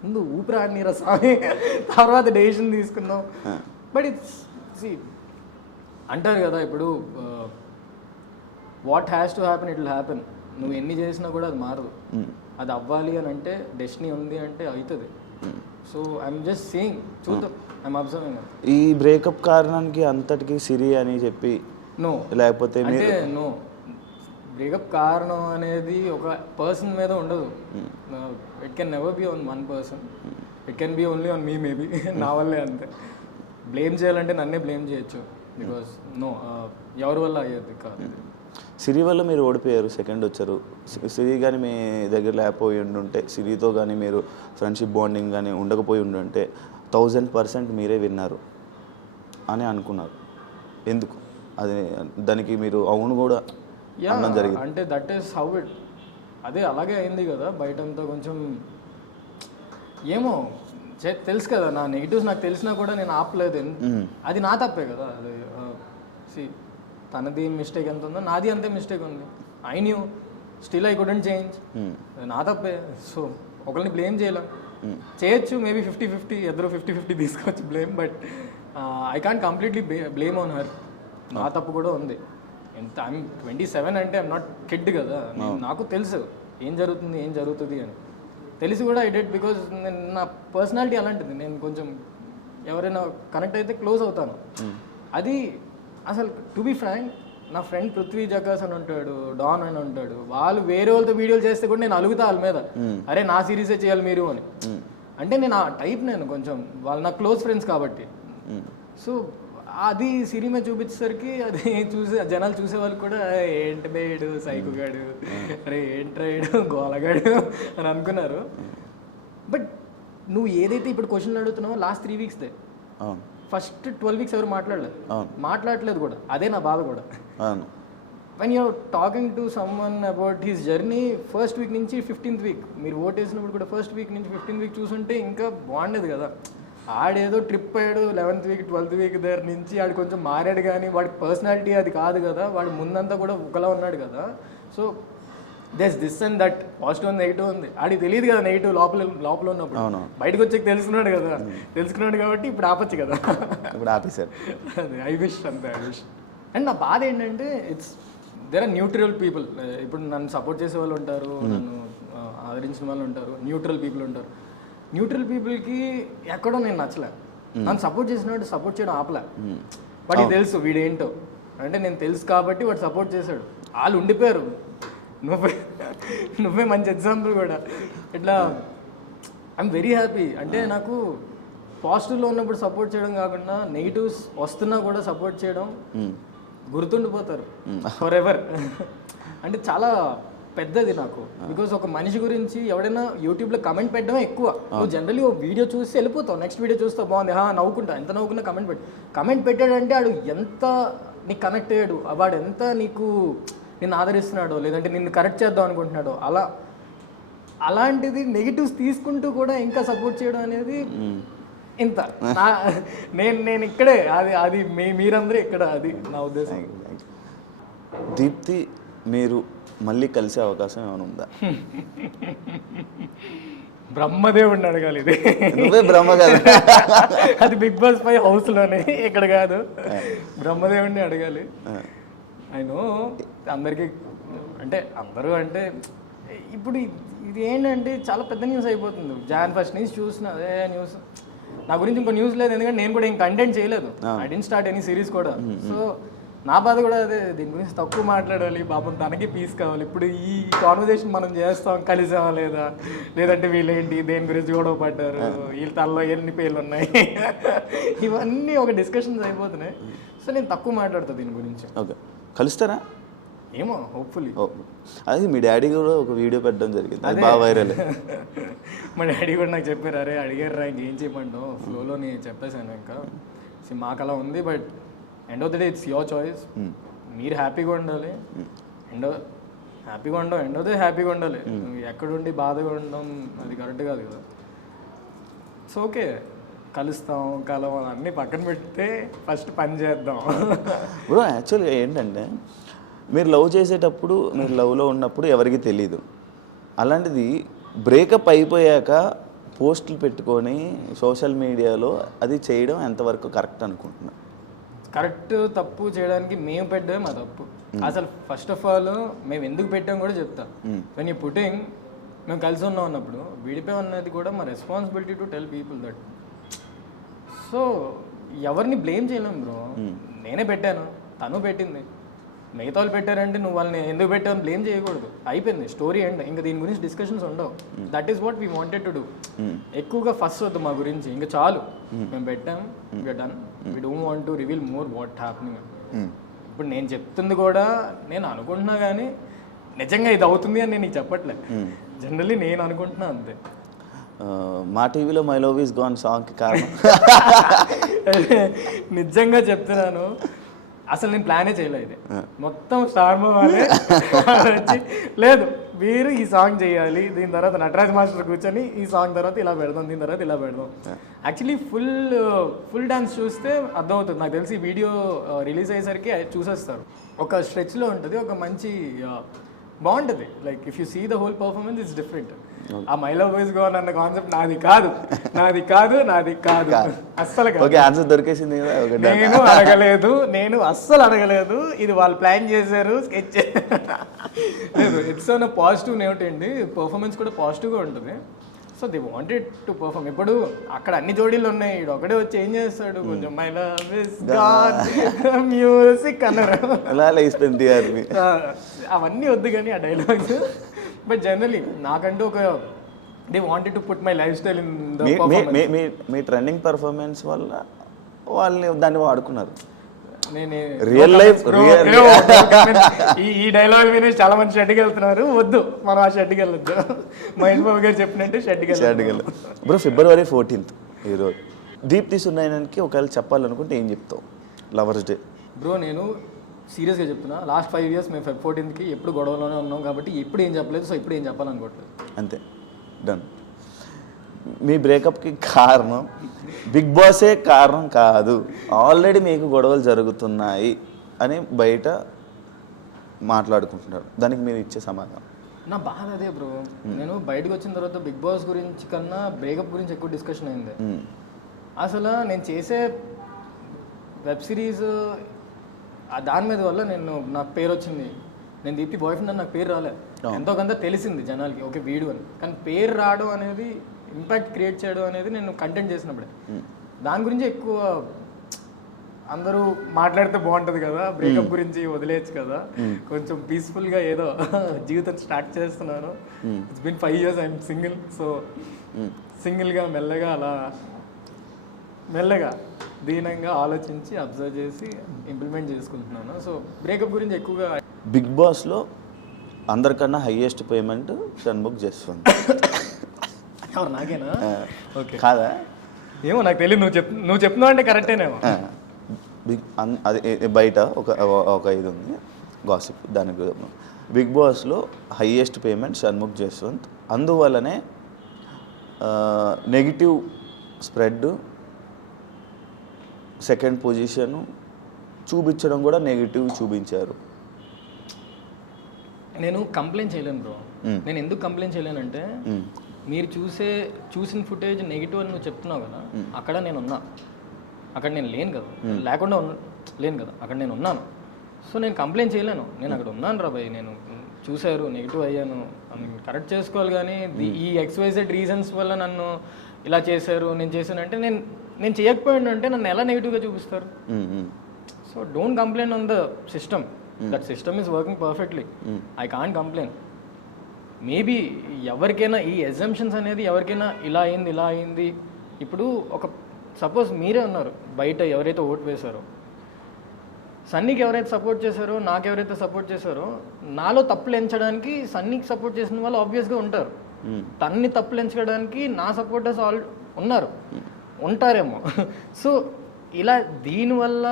ముందు ఊపిరి ఆడినీరా స్వామి, తర్వాత డెసిషన్ తీసుకున్నాం. బట్ ఇట్స్ అంటారు కదా ఇప్పుడు, what has to happen it will happen. నువ్వు ఎన్ని చేసినా కూడా అది మారదు. అది అవ్వాలి అని అంటే డెస్టినీ ఉంది అంటే అవుతుంది. సో ఐఎమ్ జస్ట్ సీయింగ్, చూద్దాం, ఐఎమ్ అబ్జర్వింగ్. ఈ బ్రేకప్ కారణానికి అంతటికి సిరి అని చెప్పి నో, లేకపోతే అంటే నో, బ్రేకప్ కారణం అనేది ఒక పర్సన్ మీద ఉండదు. It can never be on one person, it can be only on me maybe. నా వల్లే అంతే. బ్లేమ్ చేయాలంటే నన్నే బ్లేమ్ చేయొచ్చు, బికాస్ నో, ఎవరి వల్ల అయ్యేది కాదు. సిరి వల్ల మీరు ఓడిపోయారు, సెకండ్ వచ్చారు. సిరి కానీ మీ దగ్గర లేకపోయి ఉండుంటే, సిరితో కానీ మీరు ఫ్రెండ్షిప్ బాండింగ్ కానీ ఉండకపోయి ఉండుంటే 1000% మీరే విన్నారు అని అనుకున్నారు. ఎందుకు అది, దానికి మీరు అవును కూడా అనడం జరిగింది. అంటే దట్ ఈస్ హౌ ఇట్, అదే అలాగే అయింది కదా. బయటంతా కొంచెం ఏమో తెలుసు కదా, నా నెగిటివ్స్ నాకు తెలిసినా కూడా నేను ఆపలేదు. అది నా తప్పే కదా. అది తనది మిస్టేక్ ఎంత ఉందో నాది అంతే మిస్టేక్ ఉంది. I knew, still I couldn't change. నా తప్పే. సో ఒకరిని బ్లేమ్ చేయలేం, చేయొచ్చు మేబీ 50-50, ఇద్దరు 50-50 తీసుకోవచ్చు blame. But I can't completely blame on her. నా తప్పు కూడా ఉంది. ఎంత ఐమ్ 27 అంటే ఐమ్ నాట్ కిడ్ కదా. నాకు తెలుసు ఏం జరుగుతుంది అని తెలిసి కూడా ఐ డెడ్, బికాజ్ నేను నా పర్సనాలిటీ అలాంటిది. నేను కొంచెం ఎవరైనా కనెక్ట్ అయితే క్లోజ్ అవుతాను. అది అసలు టు బి ఫ్రాంక్, నా ఫ్రెండ్ పృథ్వీ జగ్గాస్ అని ఉంటాడు, డాన్ అని ఉంటాడు, వాళ్ళు వేరే వాళ్ళతో వీడియోలు చేస్తే కూడా నేను అలుగుతా వాళ్ళ మీద, అరే నా సిరీసే చేయాలి మీరు అని. అంటే నేను ఆ టైప్, నేను కొంచెం వాళ్ళు నా క్లోజ్ ఫ్రెండ్స్ కాబట్టి. సో అది సిరి మీద చూపించేసరికి అది జనాలు చూసే వాళ్ళు కూడా ఏంటి బేడు సైకుగాడు, అరే ఏంట్రాడు గోలగాడు అని అనుకున్నారు. బట్ నువ్వు ఏదైతే ఇప్పుడు క్వశ్చన్లు అడుగుతున్నావో లాస్ట్ 3 weeks ఫస్ట్ 12 weeks ఎవరు మాట్లాడలేదు కూడా. అదే నా బాధ కూడా. When you're talking to someone about his journey, first week నుంచి 15th week, మీరు ఓట్ వేసినప్పుడు కూడా ఫస్ట్ వీక్ నుంచి 15th week చూసుంటే ఇంకా బాగుండేది కదా. ఆడేదో ట్రిప్ అయ్యాడు 11th week 12th week దగ్గర నుంచి, ఆడు కొంచెం మారాడు, కానీ వాడి పర్సనాలిటీ అది కాదు కదా. వాడు ముందంతా కూడా ఒకలా ఉన్నాడు కదా. So this and that, positive ఉంది నెగిటివ్ ఉంది. ఆడికి తెలియదు కదా నెగిటివ్ లోపల ఉన్నప్పుడు, బయటకు వచ్చాక తెలుసుకున్నాడు కదా. తెలుసుకున్నాడు కాబట్టి ఇప్పుడు ఆపచ్చు కదా. ఇప్పుడు ఆపేశారు. ఐ విష్ అంతే, ఐ విష్. అండ్ నా బాధ ఏంటంటే దేర్ ఆర్ న్యూట్రల్ పీపుల్. ఇప్పుడు నన్ను సపోర్ట్ చేసే వాళ్ళు ఉంటారు, నన్ను ఆదరించిన వాళ్ళు ఉంటారు, న్యూట్రల్ పీపుల్ ఉంటారు. న్యూట్రల్ పీపుల్కి ఎక్కడో నేను నచ్చలే. నన్ను సపోర్ట్ చేసినట్టు సపోర్ట్ చేయడం ఆపలే. వాడికి తెలుసు వీడేంటో, అంటే నేను తెలుసు కాబట్టి వాడు సపోర్ట్ చేశాడు. వాళ్ళు ఉండిపోయారు. నువ్వే మంచి ఎగ్జాంపుల్ కూడా. ఇట్లా ఐఎమ్ వెరీ హ్యాపీ. అంటే నాకు పాజిటివ్లో ఉన్నప్పుడు సపోర్ట్ చేయడం కాకుండా నెగిటివ్స్ వస్తున్నా కూడా సపోర్ట్ చేయడం, గుర్తుండిపోతారు ఫర్ ఎవర్. అంటే చాలా పెద్దది నాకు. బికాజ్ ఒక మనిషి గురించి ఎవడైనా యూట్యూబ్లో కమెంట్ పెట్టడమే ఎక్కువ. నువ్వు జనరల్లీ ఓ వీడియో చూసి వెళ్ళిపోతావు, నెక్స్ట్ వీడియో చూస్తావు, బాగుంది నవ్వుకుంటా, ఎంత నవ్వుకున్నా కమెంట్ పెట్టాడంటే వాడు ఎంత నీకు కనెక్ట్ అయ్యాడు, వాడు ఎంత నీకు నిన్ను ఆదరిస్తున్నాడో, లేదంటే నిన్ను కరెక్ట్ చేద్దాం అనుకుంటున్నాడో. అలాంటిది నెగిటివ్స్ తీసుకుంటూ కూడా ఇంకా సపోర్ట్ చేయడం అనేది ఇంత నేను ఇక్కడే, అది మీరందరూ ఇక్కడ, అది నా ఉద్దేశం. దీప్తి, మీరు మళ్ళీ కలిసే అవకాశం ఏమైనా ఉందా? బ్రహ్మదేవుడిని అడగాలి. ఇది నువ్వే బ్రహ్మ కదా. అది బిగ్ బాస్ 5 హౌస్లోనే, ఇక్కడ కాదు. బ్రహ్మదేవుడిని అడగాలి. అయినో అందరికీ, అంటే అందరూ అంటే ఇప్పుడు ఇది ఏంటంటే చాలా పెద్ద న్యూస్ అయిపోతుంది. Jan 1st నుంచి చూసిన అదే న్యూస్. నా గురించి ఇంకో న్యూస్ లేదు, ఎందుకంటే నేను కూడా ఏం కంటెంట్ చేయలేదు. I didn't start any series కూడా. సో నా బాధ కూడా అదే, దీని గురించి తక్కువ మాట్లాడాలి, పాపం తనకి పీస్ కావాలి. ఇప్పుడు ఈ కాన్వర్జేషన్ మనం చేస్తాం, కలిసామా లేదా, లేదంటే వీళ్ళేంటి దేని గురించి గొడవ పడ్డారు, వీళ్ళ తలలో ఎన్ని పేర్లు ఉన్నాయి, ఇవన్నీ ఒక డిస్కషన్స్ అయిపోతున్నాయి. సో నేను తక్కువ మాట్లాడతాను దీని గురించి. ఓకే, కలుస్తారా? ఏమో, హోప్ఫుల్లీ. అది మీ డాడీ కూడా ఒక వీడియో పెట్టడం జరిగింది, అది బాగా వైరల్. మా డాడీ కూడా నాకు చెప్పారు, అరే అడిగారు రా ఇంకేం చేయమంటావు, ఫ్లోలో నేను చెప్పేశాను. ఇంకా మాకు అలా ఉంది, but end of the day it's your choice. మీరు హ్యాపీగా ఉండాలి, హ్యాపీగా ఉండవు, హ్యాపీగా ఉండాలి. నువ్వు ఎక్కడుండి బాధగా ఉండడం అది కరెక్ట్ కాదు కదా. సో ఓకే, కలుస్తాం కలవం అన్నీ పక్కన పెడితే ఫస్ట్ పని చేద్దాం. బ్రో యాక్చువల్గా ఏంటంటే మీరు లవ్ చేసేటప్పుడు, మీరు లవ్లో ఉన్నప్పుడు ఎవరికి తెలీదు. అలాంటిది బ్రేకప్ అయిపోయాక పోస్టులు పెట్టుకొని సోషల్ మీడియాలో అది చేయడం ఎంతవరకు కరెక్ట్ అనుకుంటున్నా? కరెక్ట్ తప్పు చేయడానికి మేము పెట్టడమే మా తప్పు. అసలు ఫస్ట్ ఆఫ్ ఆల్ మేము ఎందుకు పెట్టాం కూడా చెప్తాం. వెన్ యూ పుట్టింగ్ మేము కలిసి ఉన్నాం అన్నప్పుడు విడిపోయి ఉన్నది కూడా మా responsibility to tell people that. So ఎవరిని బ్లేమ్ చేయలేం బ్రో. నేనే పెట్టాను, తను పెట్టింది, మిగతా వాళ్ళు పెట్టారంటే నువ్వు వాళ్ళని ఎందుకు పెట్టావు బ్లేమ్ చేయకూడదు. అయిపోయింది, స్టోరీ ఎండ్. ఇంకా దీని గురించి డిస్కషన్స్ ఉండవు. That is what we wanted to do. ఎక్కువగా ఫస్ట్ వద్దు మా గురించి, ఇంకా చాలు మేము పెట్టాం, we're done. We don't want to reveal more what happening. ఇప్పుడు నేను చెప్తుంది కూడా నేను అనుకుంటున్నా కానీ నిజంగా ఇది అవుతుంది అని నేను నీకు చెప్పట్లే. జనరల్లీ నేను అనుకుంటున్నా అంతే. మా టీవీలో మై లవ్ ఈస్ గాన్ సాంగ్కి కారణం నిజంగా చెప్తున్నాను, అసలు నేను ప్లానే చేయలేదు. ఇది మొత్తం స్టార్ వాళ్ళే వచ్చి లేదు మీరు ఈ సాంగ్ చేయాలి, దీని తర్వాత నటరాజ్ మాస్టర్ కూర్చొని ఈ సాంగ్ తర్వాత ఇలా పెడదాం, దీని తర్వాత ఇలా పెడదాం. యాక్చువల్లీ ఫుల్ డాన్స్ చూస్తే అర్థమవుతుంది. నాకు తెలిసి వీడియో రిలీజ్ అయ్యేసరికి చూసేస్తారు. ఒక స్ట్రెచ్లో ఉంటుంది, ఒక మంచి బాగుంటుంది. Like if you see the whole performance it's different. ఆ మై లవ్ ఇస్ గోన్ అన్న కాన్సెప్ట్ నాది కాదు అస్సలు ఆన్సర్ దొరికేసింది కదా. నేను అస్సలు అడగలేదు. ఇది వాళ్ళు ప్లాన్ చేశారు, స్కెచ్ లేదు. ఇట్స్ ఆన్ పాజిటివ్ నోట్ అండి. పర్ఫార్మెన్స్ కూడా పాజిటివ్గా ఉంటుంది. So they wanted to perform. ఇప్పుడు అక్కడ అన్ని జోడీలు ఉన్నాయి, ఇడు ఒకటే వచ్చి ఏం చేస్తాడు, కొంచెం my love is gone music అన్నారు. అవన్నీ వద్దు కానీ ఆ డైలాగ్స్. బట్ జనరలీ నాకంటూ ఒక they wanted to put my life style in the performance. Me trending performance వల్ల వాళ్ళని దాన్ని వాడుకున్నారు. రియల్ లైఫ్ ఈ డైలాగ్ విని చాలా మంది షెడ్కి వెళ్తున్నారు. వద్దు, మనం ఆ షెడ్కి వెళ్ళొద్దు. మహేష్ బాబు గారు చెప్పినట్టు షెడ్కి వెళ్ళదు. బ్రో February 14th ఈరోజు దీప్తి సున్నాయనకి ఒకవేళ చెప్పాలనుకుంటే ఏం చెప్తావు లవర్స్ డే? బ్రో నేను సీరియస్గా చెప్తున్నా, లాస్ట్ 5 years మేము Feb 14th ఎప్పుడు గొడవలోనే ఉన్నాం కాబట్టి ఎప్పుడు ఏం చెప్పలేదు. సో ఇప్పుడు ఏం చెప్పాలనుకోవట్లేదు. అంతే, డన్. మీ బ్రేకప్కి కారణం బిగ్ బాసే కారణం కాదు, ఆల్రెడీ మీకు గొడవలు జరుగుతున్నాయి అని బయట మాట్లాడుకుంటున్నారు. దానికి మీరు ఇచ్చే సమాధానం? నా బాధ అదే బ్రో. నేను బయటకు వచ్చిన తర్వాత బిగ్ బాస్ గురించి కన్నా బ్రేకప్ గురించి ఎక్కువ డిస్కషన్ అయింది. అసలు నేను చేసే వెబ్ సిరీస్ దాని మీద వల్ల నాకు పేరు వచ్చింది. నేను దీప్తి బాయ్ ఫ్రెండ్ అని నాకు పేరు రాలే, ఎంతో కొంత తెలిసింది జనాలకి, ఓకే వీడు అని. కానీ పేరు రావడం అనేది, ఇంపాక్ట్ క్రియేట్ చేయడం అనేది నేను కంటెంట్ చేసినప్పుడే. దాని గురించి ఎక్కువ అందరూ మాట్లాడితే బాగుంటుంది కదా, బ్రేకప్ గురించి వదిలేయచ్చు కదా, కొంచెం పీస్ఫుల్గా ఏదో జీవితం స్టార్ట్ చేస్తున్నాను. It's been 5 years I'm single. So సింగిల్గా మెల్లగా అలా మెల్లగా దీనంగా ఆలోచించి అబ్జర్వ్ చేసి ఇంప్లిమెంట్ చేసుకుంటున్నాను. సో బ్రేకప్ గురించి ఎక్కువగా. బిగ్ బాస్లో అందరికన్నా హైయెస్ట్ పేమెంట్ షణ్ముఖ్ జస్వంత్. నాకేనా? ఓకే కాదా? ఏమో నాకు తెలియదు. నువ్వు చెప్తున్నావు అంటే కరెక్టేనేమో. అది బయట ఒక ఇది ఉంది గాసిప్, దానికి బిగ్ బాస్లో హైయెస్ట్ పేమెంట్ షణ్ముఖ్ జస్వంత్. అందువల్లనే నెగిటివ్ స్ప్రెడ్, సెకండ్ పొజిషన్ చూపించడం కూడా నెగిటివ్ చూపించారు. నేను కంప్లైంట్ చేయలేను బ్రో. నేను ఎందుకు కంప్లైంట్ చేయలేనంటే మీరు చూసిన ఫుటేజ్ నెగిటివ్ అని నువ్వు చెప్తున్నావు కదా, అక్కడ నేను ఉన్నా, అక్కడ నేను లేను కదా, లేకుండా లేను కదా, అక్కడ నేను ఉన్నాను. సో నేను కంప్లైంట్ చేయలేను. నేను అక్కడ ఉన్నాను రా భయ్, నేను చూశారు, నెగిటివ్ అయ్యాను, కరెక్ట్ చేసుకోవాలి. కానీ ఈ XYZ రీజన్స్ వల్ల నన్ను ఇలా చేశారు, నేను చేశానంటే నేను చేయకపోయిందంటే నన్ను ఎలా నెగిటివ్గా చూపిస్తారు? So don't complaint on the system. That system is working perfectly. I can't complain. Maybe ఎవరికైనా ఈ ఎగ్జంప్షన్స్ అనేది ఎవరికైనా ఇలా అయింది. ఇప్పుడు ఒక సపోజ్ మీరే ఉన్నారు బయట, ఎవరైతే ఓటు వేశారో, సన్నీకి ఎవరైతే సపోర్ట్ చేశారో, నాకు ఎవరైతే సపోర్ట్ చేశారో, నాలో తప్పులు ఎంచడానికి సన్నీకి సపోర్ట్ చేసిన వాళ్ళు ఆబ్వియస్గా ఉంటారు. తన్ని తప్పులు ఎంచడానికి నా సపోర్టర్స్ ఉంటారేమో. సో ఇలా దీనివల్ల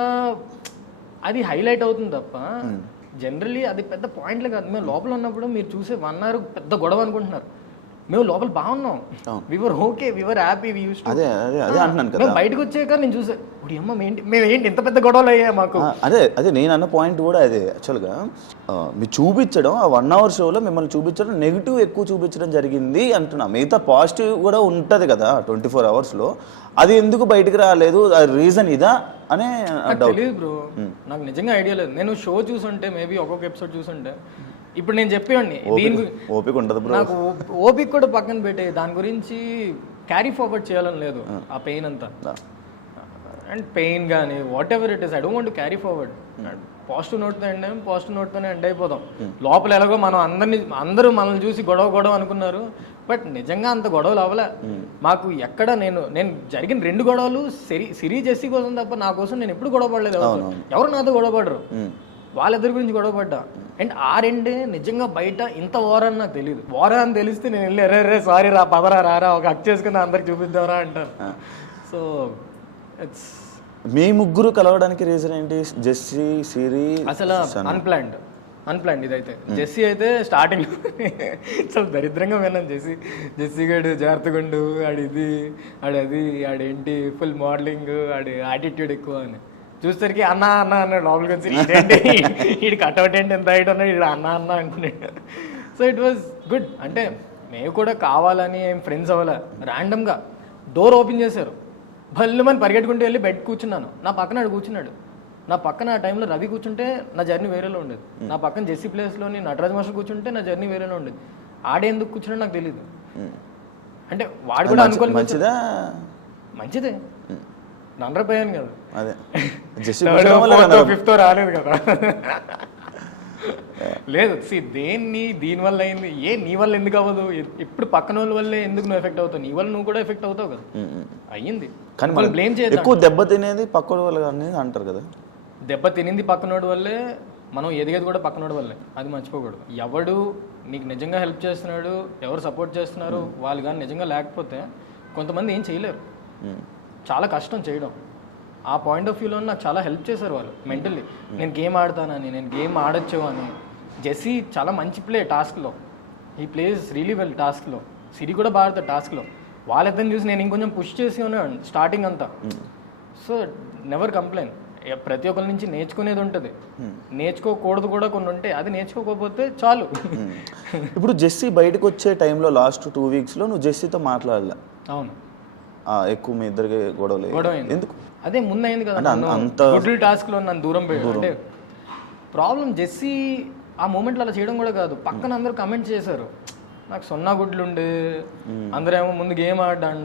అది హైలైట్ అవుతుంది తప్ప జనరలీ అది పెద్ద పాయింట్లే కాదు. మేము లోపల ఉన్నప్పుడు మీరు చూసే 1 hour పెద్ద గొడవ అనుకుంటున్నారు. మేము లోపల బాగున్నాం, వివర్ ఓకే, వివర్ హ్యాపీ, అదే అదే అదే అంటున్నాను కదా. మేము బయటకు వచ్చాక నేను చూసా అమ్మ మేము ఏంటి ఇంత పెద్ద గొడవలు అయ్యాయి మాకు. అదే నేను అన్న పాయింట్ కూడా అదే. యాక్చువల్గా మీరు చూపించడం ఆ 1 hour షోలో మిమ్మల్ని చూపించడం నెగిటివ్ ఎక్కువ చూపించడం జరిగింది అంటున్నా. మిగతా పాజిటివ్ కూడా ఉంటుంది కదా 24 hours. అది ఎందుకు బయటకు రాలేదు, రీజన్ ఇదా అనే తెలియదు బ్రో, నాకు నిజంగా ఐడియా లేదు. నేను షో చూసుంటే మేబీ ఒక్కొక్క ఎపిసోడ్ చూసుంటే ఇప్పుడు నేను చెప్పేవాడిని దీని ఓపిక ఉంటుంది బ్రో. నాకు ఓపిక కూడా పక్కన పెట్టే దాని గురించి క్యారీ ఫార్వర్డ్ చేయాలని లేదు ఆ పెయిన్ అంతా. అండ్ పెయిన్ కానీ whatever it is, I don't want to carry forward. Positive నోట్తో ఎండ్ అయ్యాం, పాజిటివ్ నోట్తోనే ఎండ్ అయిపోదాం. లోపల ఎలాగో మనం అందరూ మనల్ని చూసి గొడవ అనుకున్నారు, బట్ నిజంగా అంత గొడవలు అవ్వలే మాకు. ఎక్కడ నేను జరిగిన 2 గొడవలు సిరీ జెస్సీ కోసం తప్ప నా కోసం నేను ఎప్పుడు గొడవ పడలేదు. ఎవరు నాతో గొడవ పడరు, వాళ్ళిద్దరి గురించి గొడవ పడ్డా. అండ్ ఆ 2 నిజంగా బయట ఇంత వార్ అని నాకు తెలియదు. వార్ అని తెలిస్తే నేను వెళ్ళి రే సారీ రా పదరా రారా ఒక హక్ చేసుకుని అందరికి చూపిద్దాంరా అంటారు. సో ఇట్స్ మీ ముగ్గురు కలవడానికి రీజన్ ఏంటి? జెస్సీ, సిరి అసలు అన్ప్లాన్డ్ ఇదైతే. జెస్సీ అయితే స్టార్టింగ్ చాలా దరిద్రంగా విన్నాను. జెస్సీ గడు జాగ్రత్తగుండు, ఆడిది ఆడది ఆడేంటి ఫుల్ మోడలింగ్, ఆడి యాటిట్యూడ్ ఎక్కువ అని. చూసేసరికి అన్న అన్నాడు లోపలికి వచ్చి, ఇదేంటి వీడి కట్అవుట్ ఏంటి ఎంత హైట్ అన్నాడు, వీడు అన్న అనుకున్నాడు. So it was good. అంటే మేము కూడా కావాలని ఏం ఫ్రెండ్స్ అవ్వలే, ర్యాండమ్గా డోర్ ఓపెన్ చేశారు, భల్లు మని పరిగెట్టుకుంటూ వెళ్ళి బెడ్ కూర్చున్నాను. నా పక్కన ఆడు కూర్చున్నాడు. నా పక్కన ఆ టైంలో రవి కూర్చుంటే నా జర్నీ వేరేలో ఉండేది. నా పక్కన జెస్సీ ప్లేస్లోని నటరాజ్ మాస్టర్ కూర్చుంటే నా జర్నీ వేరేలో ఉండేది. ఆడే ఎందుకు కూర్చున్నాడు నాకు తెలియదు. అంటే వాడు కూడా అనుకోలేదు. మంచిదే, నండ్రపోయాను కదా, అదే 5th రాలేదు కదా. లేదు దీనివల్ల అయింది, నీ వల్ల ఎందుకు అవ్వదు? ఇప్పుడు పక్కన వాళ్ళ వల్లే ఎందుకు నువ్వు ఎఫెక్ట్ అవుతావు? నీ వల్ల నువ్వు కూడా ఎఫెక్ట్ అవుతావు కదా. అయ్యింది, కానీ బ్లేమ్ చేయదు. ఎక్కువ దెబ్బ తినేది పక్కన వాళ్ళు అంటారు కదా. దెబ్బ తినింది పక్కనోడి వల్లే, మనం ఎదిగేది కూడా పక్కనోడి వల్లే, అది మర్చిపోకూడదు. ఎవడు నీకు నిజంగా హెల్ప్ చేస్తున్నాడు, ఎవరు సపోర్ట్ చేస్తున్నారు వాళ్ళు కానీ నిజంగా లేకపోతే కొంతమంది ఏం చేయలేరు. చాలా కష్టం చేయడం. ఆ పాయింట్ ఆఫ్ వ్యూలో నాకు చాలా హెల్ప్ చేశారు వాళ్ళు మెంటల్లీ. నేను గేమ్ ఆడతానని, నేను గేమ్ ఆడొచ్చు అని. జెస్సీ చాలా మంచి ప్లే టాస్క్లో, ఈ ప్లేస్ రియలీ వెల్ టాస్క్లో. సిరి కూడా బాగా ఆడతాడు టాస్క్లో. వాళ్ళిద్దరిని చూసి నేను ఇంకొంచెం పుష్ చేసి ఉన్నాను స్టార్టింగ్ అంతా. So never complaint. ప్రతి ఒక్కరి నుంచి నేర్చుకునేది ఉంటుంది, నేర్చుకోకూడదు కూడా కొన్ని ఉంటాయి, అది నేర్చుకోకపోతే చాలు. ఇప్పుడు జెస్సీ బయటకు వచ్చే టైంలో లాస్ట్ 2 weeksలో నువ్వు జెస్సీతో మాట్లాడలే. అవును, ఎక్కువ మీ ఇద్దరికి గొడవ ఎందుకు? అదే ముందు అయింది కదా, గుడ్లు టాస్క్లో నన్ను దూరం పోయాడు. అంటే ప్రాబ్లం జెస్సీ ఆ మూమెంట్లో అలా చేయడం కూడా కాదు, పక్కన అందరూ కమెంట్ చేశారు. నాకు 0 గుడ్లు ఉండే, అందరేమో ముందు గేమ్ ఆడడం,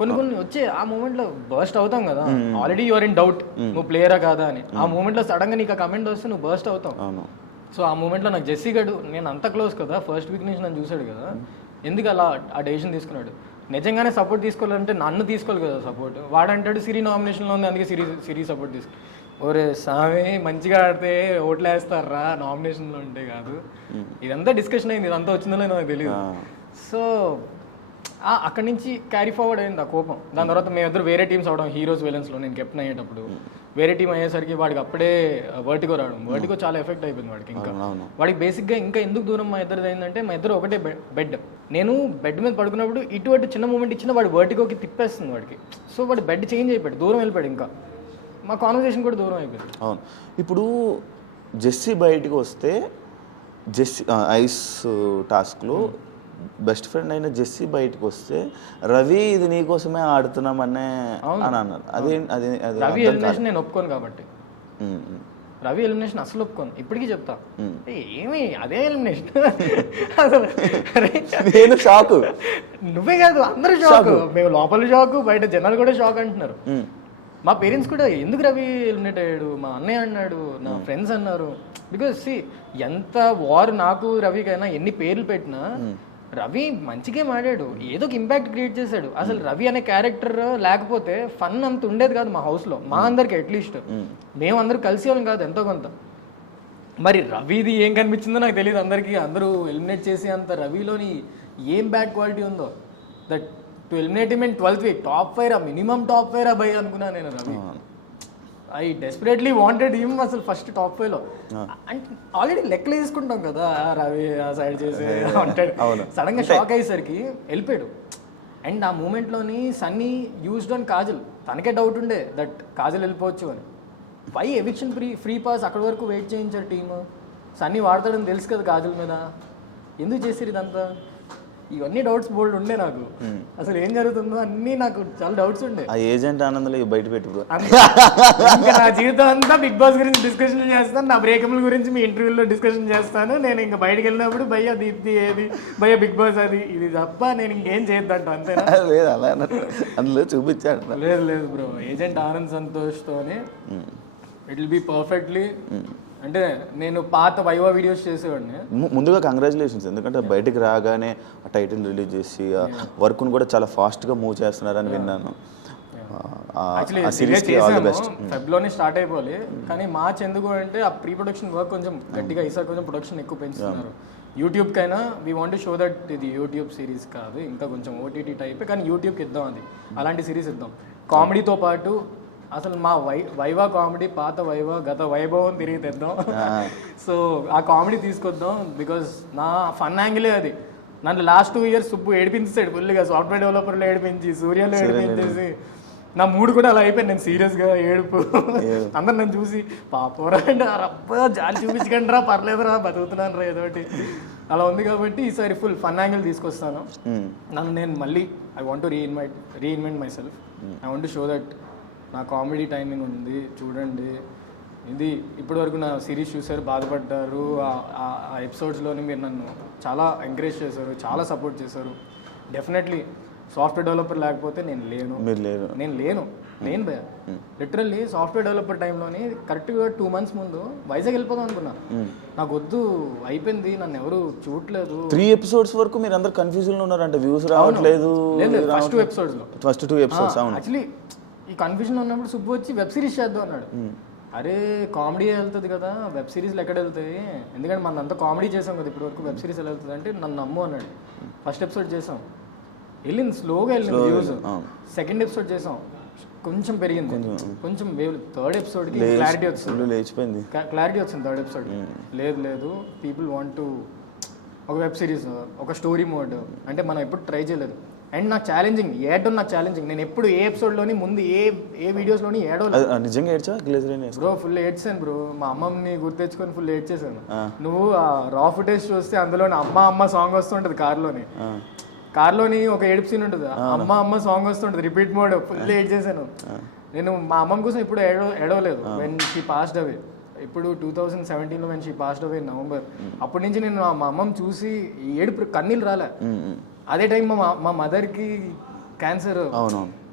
కొన్ని వచ్చే ఆ మూమెంట్లో బర్స్ట్ అవుతాం కదా. ఆల్రెడీ యువర్ ఇన్ డౌట్ నువ్వు ప్లేయరా కాదా అని. ఆ మూమెంట్లో సడన్ గా నీకు ఆ కమెంట్ వస్తే నువ్వు బర్స్ట్ అవుతావు. సో ఆ మూమెంట్లో నాకు జెస్సీ గడు, నేను అంత క్లోజ్ కదా, ఫస్ట్ వీక్ నుంచి నన్ను చూశాడు కదా, ఎందుకు అలా ఆ డెసిషన్ తీసుకున్నాడు. నిజంగానే సపోర్ట్ తీసుకోవాలంటే నన్ను తీసుకోవాలి కదా సపోర్ట్. వాడంటాడు సిరి నామినేషన్లో ఉంది అందుకే సిరి సపోర్ట్ తీసుకో. ఒరే స్వామి, మంచిగా ఆడితే ఓట్లు వేస్తారా నామినేషన్లో ఉంటే కాదు. ఇదంతా డిస్కషన్ అయింది, ఇదంతా వచ్చిందో నాకు తెలియదు. సో అక్కడి నుంచి క్యారీ ఫార్వర్డ్ అయింది ఆ కోపం. దాని తర్వాత మేమిద్దరు వేరే టీమ్స్ అవడం, హీరోస్ విలన్స్లో నేను కెప్టెన్ అయ్యేటప్పుడు వేరే టీం అయ్యేసరికి వాడికి అప్పుడే వర్టిగో రావడం. వర్టిగో చాలా ఎఫెక్ట్ అయిపోయింది వాడికి. ఇంకా వాడికి బేసిక్గా ఇంకా ఎందుకు దూరం మా ఇద్దరు అయిందంటే, మా ఇద్దరు ఒకటే బెడ్. నేను బెడ్ మీద పడుకున్నప్పుడు ఇటువంటి చిన్న మూమెంట్ ఇచ్చిన వాడు వర్టిగోకి తిప్పేస్తుంది వాడికి. సో వాడు బెడ్ చేంజ్ అయిపోయాడు, దూరం వెళ్ళిపోయాడు. ఇంకా మా కాన్వర్సేషన్ కూడా దూరం అయిపోయింది. అవును, ఇప్పుడు జెస్సీ బయటకు వస్తే, జెస్సీ ఐస్ టాస్క్లో బెస్ట్ ఫ్రెండ్ అయిన జెస్సీ బయటకు వస్తే, రవి ఇది నీకోసమే ఆడుతున్నామనే అని అన్నారు. అదే రవి ఎలిమినేషన్ నేను ఒప్పుకోను కాబట్టి. రవి ఎలిమినేషన్ అసలు ఒప్పుకోను, ఇప్పటికీ చెప్తా. ఏమి అదే ఎలిమినేషన్ అసలు. నేను షాక్, నువ్వే కాదు అందరూ షాక్. మేము లోపల షాక్, బయట జనాలు కూడా షాక్ అంటున్నారు. మా పేరెంట్స్ కూడా ఎందుకు రవి ఎలిమినేట్ అయ్యాడు, మా అన్నయ్య అన్నాడు, నా ఫ్రెండ్స్ అన్నారు. బికాజ్ ఎంత వార్ నాకు రవికైనా ఎన్ని పేర్లు పెట్టినా రవి మంచిగా ఆడాడు, ఏదో ఒక ఇంపాక్ట్ క్రియేట్ చేశాడు. అసలు రవి అనే క్యారెక్టర్ లేకపోతే ఫన్ అంత ఉండేది కాదు మా హౌస్లో, మా అందరికి అట్లీస్ట్. మేమందరూ కలిసి వాళ్ళం కాదు ఎంతో కొంత. మరి రవిది ఏం కనిపించిందో నాకు తెలియదు. అందరూ ఎలిమినేట్ చేసి అంత రవిలోని ఏం బ్యాడ్ క్వాలిటీ ఉందో, that to eliminate him in 12th week top 5 minimum top 5 భయ్ అనుకున్నా నేను. Ravi I desperately wanted him అసలు ఫస్ట్ టాప్ 5లో. అంటే ఆల్రెడీ లెక్కలు వేసుకుంటాం కదా, రవి ఆ సైడ్ చేసి అంటాడు. సడన్ గా షాక్ అయ్యేసరికి వెళ్ళిపోయాడు. అండ్ ఆ మూమెంట్లోని సన్నీ యూజ్డ్ ఆన్ కాజల్. తనకే డౌట్ ఉండే దట్ కాజల్ వెళ్ళిపోవచ్చు అని. వై ఎవిక్షన్ ఫ్రీ పాస్ అక్కడి వరకు వెయిట్ చేయించారు టీమ్. సన్నీ వాడతాడని తెలుసు కదా కాజల్ మీద, ఎందుకు చేసిరు ఇదంతా? ఇవన్నీ డౌట్స్ బోల్డ్ ఉండే నాకు. అసలు ఏం జరుగుతుందో అన్నీ నాకు చాలా డౌట్స్ ఉండే. ఆ ఏజెంట్ ఆనందంలో బయట పెట్టు బ్రో. ఇంకా నా జీవితం అంతా బిగ్ బాస్ గురించి డిస్కషన్ చేస్తాను, నా బ్రేకప్ల గురించి మీ ఇంటర్వ్యూలో డిస్కషన్ చేస్తాను. నేను ఇంకా బయటకు వెళ్ళినప్పుడు భయ్య దీప్తి ఏది, భయ్య బిగ్ బాస్ అది ఇది తప్ప నేను ఇంకేం చేయొద్దంట, అంతేనా? లేదు అలా అందులో చూపించాడు. లేదు బ్రో, ఏజెంట్ ఆనంద్ సంతోష్తోనే ఇట్ విల్ బి పర్ఫెక్ట్లీ. అంటే నేను పాత వైవా వీడియోస్ చేసేవాడిని. ముందుగా కంగ్రాచులేషన్స్, ఎందుకంటే బయటికి రాగానే ఆ టైటిల్ రిలీజ్ చేసి వర్క్ను కూడా చాలా ఫాస్ట్గా మూవ్ చేస్తున్నారని విన్నాను. ఫెబ్లోనే స్టార్ట్ అయిపోవాలి, కానీ మార్చ్ ఎందుకు అంటే ఆ ప్రీ ప్రొడక్షన్ వర్క్ కొంచెం గట్టిగా ఈసారి కొంచెం ప్రొడక్షన్ ఎక్కువ పెంచుతున్నారు. యూట్యూబ్కైనా we want to show that ఇది యూట్యూబ్ సిరీస్ కాదు, ఇంకా కొంచెం ఓటీటీ టైప్, కానీ యూట్యూబ్కి ఇద్దాం, అది అలాంటి సిరీస్ ఇద్దాం. కామెడీతో పాటు అసలు మా వైవా కామెడీ, పాత వైవా గత వైభవం తిరిగి తెద్దాం. సో ఆ కామెడీ తీసుకొద్దాం, బికాజ్ నా ఫన్ యాంగిలే అది. నన్ను లాస్ట్ 2 years సుబ్బు ఏడిపించాడు ఫుల్గా, సాఫ్ట్వేర్ డెవలపర్లో ఏడిపించి, సూర్యలో ఏడిపించేసి నా మూడు కూడా అలా అయిపోయింది. నేను సీరియస్గా ఏడుపు, అందరు నన్ను చూసి పాపరా అంటే రబ్బా జాలి చూపించకండి రా, పర్లేదురా బతుకుతున్నాను రా ఏదోటి అలా ఉంది. కాబట్టి ఈసారి ఫుల్ ఫన్ యాంగిల్ తీసుకొస్తాను. నన్ను నేను మళ్ళీ I want to reinvent my self. I want to show that నా కామెడీ టైమింగ్ ఉంది, చూడండి. ఇది ఇప్పటివరకు నా సిరీస్ చూసారు, బాధపడ్డారు. ఆ ఎపిసోడ్స్లోని మీరు నన్ను చాలా ఎంకరేజ్ చేశారు, చాలా సపోర్ట్ చేశారు. డెఫినెట్లీ సాఫ్ట్వేర్ డెవలపర్ లేకపోతే నేను లేను భయ. లిటరల్లీ సాఫ్ట్వేర్ డెవలపర్ టైంలోని కరెక్ట్గా 2 months ముందు వైజాగ్ వెళ్ళిపోదాం అనుకున్నా. నాకు వద్దు, అయిపోయింది, నన్ను ఎవరు చూడలేదు. 3 episodes వరకు మీరు అందరు కన్ఫ్యూజన్ లో ఉన్నారంటే, వ్యూస్ రావట్లేదు. First 2 episodes first 2 episodes actually ఈ కన్ఫ్యూజన్ ఉన్నప్పుడు సుబ్బు వచ్చి వెబ్ సిరీస్ చేద్దాం అన్నాడు. అరే కామెడీ వెళ్తుంది కదా, వెబ్ సిరీస్లు ఎక్కడ వెళ్తాయి, ఎందుకంటే మనం అంతా కామెడీ చేసాం కదా ఇప్పుడు వరకు, వెబ్ సిరీస్ ఎలా వెళ్తుంది అంటే నన్ను నమ్ము అన్నాడు. ఫస్ట్ ఎపిసోడ్ చేసాం, వెళ్ళింది స్లోగా వెళ్ళింది వ్యూస్. సెకండ్ ఎపిసోడ్ చేసాం, కొంచెం పెరిగింది, కొంచెం థర్డ్ ఎపిసోడ్కి క్లారిటీ వచ్చింది. థర్డ్ ఎపిసోడ్ లేదు పీపుల్ వాంట్ టు ఒక వెబ్ సిరీస్, ఒక స్టోరీ మోడ్ అంటే మనం ఎప్పుడు ట్రై చేయలేదు. అండ్ నాకు ఛాలెంజింగ్, నాకు ఛాలెంజింగ్. నేను ఎప్పుడు ఏ ఎపిసోడ్లోని ముందు ఏ వీడియోస్లోని ఏడవలేదు. నిజంగా ఏడ్చా బ్రో, ఫుల్ ఏడ్చాను బ్రో. మా అమ్మని గుర్తు తెచ్చుకొని ఫుల్ ఏడ్చేసాను. నువ్వు ఆ రా ఫుటేజ్ చూస్తే అందులోని అమ్మ సాంగ్ వస్తుంటది కార్లోని ఒక ఏడుపు సీన్ ఉంటుంది, అమ్మ సాంగ్ వస్తుంటది రిపీట్ మోడ్. ఫుల్ ఏడ్చేసాను నేను. మా అమ్మమ్మ కోసం ఇప్పుడు ఏడవలేదు. వెన్ షీ పాస్డ్ అవే, ఇప్పుడు 2017లో when she passed away November, అప్పటి నుంచి నేను మా అమ్మమ్మ చూసి ఏడుపు కన్నీళ్ళు రాలే. అదే టైం మా మదర్కి క్యాన్సర్.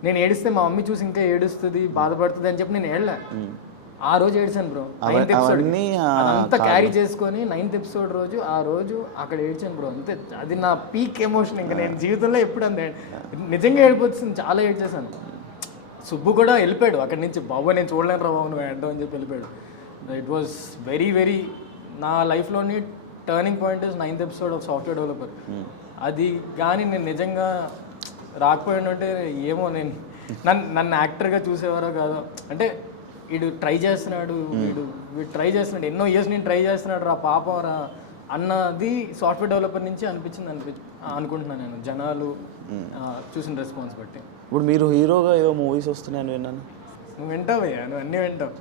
నేను ఏడిస్తే మా మమ్మీ చూసి ఇంకా ఏడుస్తుంది, బాధపడుతుంది అని చెప్పి నేను ఏడలే. ఆ రోజు ఏడ్చాను బ్రో. 9th ఎపిసోడ్ అంతా క్యారీ చేసుకొని 9th ఎపిసోడ్ రోజు అక్కడ ఏడ్చాను బ్రో. అంతే, అది నా పీక్ ఎమోషన్. ఇంకా నేను జీవితంలో ఎప్పుడు అంతే నిజంగా ఏడిపోతుంది, చాలా ఏడ్చేసాను. సుబ్బు కూడా వెళ్ళిపోయాడు అక్కడి నుంచి. బాబు నేను చూడలేను రా బాబు, నువ్వు ఏడ్డం అని చెప్పి వెళ్ళిపోయాడు. ఇట్ వాస్ వెరీ నా లైఫ్లోని turning point is 9th episode of software developer. అది కానీ నేను నిజంగా రాకపోయిందంటే ఏమో, నన్ను యాక్టర్గా చూసేవారో కాదో. అంటే వీడు ట్రై చేస్తున్నాడు, వీడు ట్రై చేస్తున్నాడు, ఎన్నో ఇయర్స్ నేను ట్రై చేస్తున్నాడు రా పాపం రా అన్నది సాఫ్ట్వేర్ డెవలపర్ నుంచి అనుకుంటున్నాను నేను, జనాలు చూసిన రెస్పాన్స్ బట్టి. ఇప్పుడు మీరు హీరోగా ఏదో మూవీస్ వస్తున్నాయని విన్నాను. నువ్వు వింటావయ్యా, నువ్వు అన్నీ వింటావు.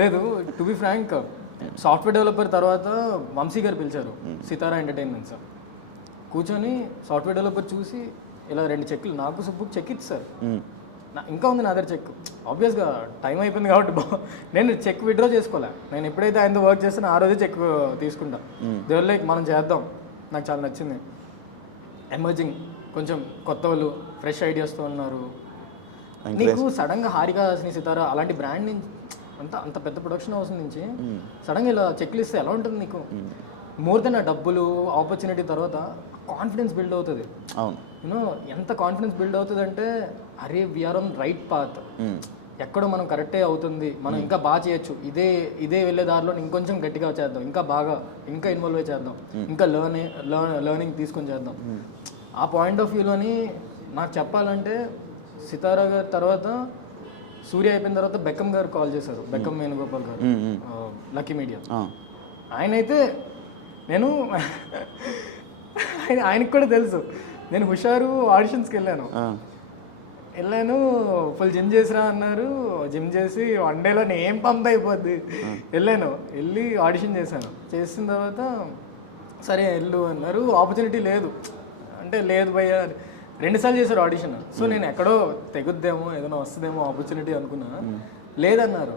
లేదు, to be frank, software developer తర్వాత వంశీ గారు పిలిచారు సితారా ఎంటర్టైన్మెంట్స్. కూర్చొని సాఫ్ట్వేర్ డెవలపర్ చూసి ఇలా 2 చెక్కులు నాకు సుబ్బుకి చెక్ ఇచ్చారు. ఇంకా ఉంది నా దగ్గర చెక్. ఆబ్వియస్గా టైం అయిపోయింది కాబట్టి నేను చెక్ విత్డ్రా చేసుకోలే. నేను ఎప్పుడైతే ఆయనతో వర్క్ చేస్తానో ఆ రోజే చెక్ తీసుకుంటా. దేవర్ లైక్ మనం చేద్దాం, నాకు చాలా నచ్చింది. ఎమర్జింగ్, కొంచెం కొత్త వాళ్ళు, ఫ్రెష్ ఐడియాస్తో ఉన్నారు. నీకు సడన్గా హారిక హాసిని సితారా అలాంటి బ్రాండ్ నుంచి అంత పెద్ద ప్రొడక్షన్ హౌస్ నుంచి సడన్గా ఇలా చెక్లు ఇస్తే ఎలా ఉంటుంది నీకు? మోర్ దెన్ ఆ డబ్బులు, ఆపర్చునిటీ తర్వాత కాన్ఫిడెన్స్ బిల్డ్ అవుతుంది. యూనో ఎంత కాన్ఫిడెన్స్ బిల్డ్ అవుతుంది అంటే, అరే వీఆర్ ఆన్ రైట్ పాత్, ఎక్కడో మనం కరెక్టే అవుతుంది, మనం ఇంకా బాగా చేయొచ్చు, ఇదే వెళ్ళే దారిలో ఇంకొంచెం గట్టిగా చేద్దాం, ఇంకా బాగా ఇంకా ఇన్వాల్వ్ చేద్దాం, ఇంకా లర్నింగ్ తీసుకొని చేద్దాం. ఆ పాయింట్ ఆఫ్ వ్యూలోని నాకు చెప్పాలంటే సితారా గారి తర్వాత సూర్య అయిపోయిన తర్వాత బెక్కం గారు కాల్ చేశారు, బెక్కం వేణుగోపాల్ గారు, లక్కీ మీడియా. ఆయన అయితే నేను ఆయనకు కూడా తెలుసు, నేను హుషారు ఆడిషన్స్కి వెళ్ళాను, ఫుల్ జిమ్ చేసిరా అన్నారు. జిమ్ చేసి 1 డేలో ఏం పంప్ అయిపోద్ది. వెళ్ళి ఆడిషన్ చేశాను. చేసిన తర్వాత సరే వెళ్ళు అన్నారు. ఆపర్చునిటీ లేదు అంటే, లేదు భయ్య 2 సార్లు చేశారు ఆడిషన్. సో నేను ఎక్కడో తెగుద్దేమో, ఏదైనా వస్తుందేమో ఆపర్చునిటీ అనుకున్నా. లేదన్నారు.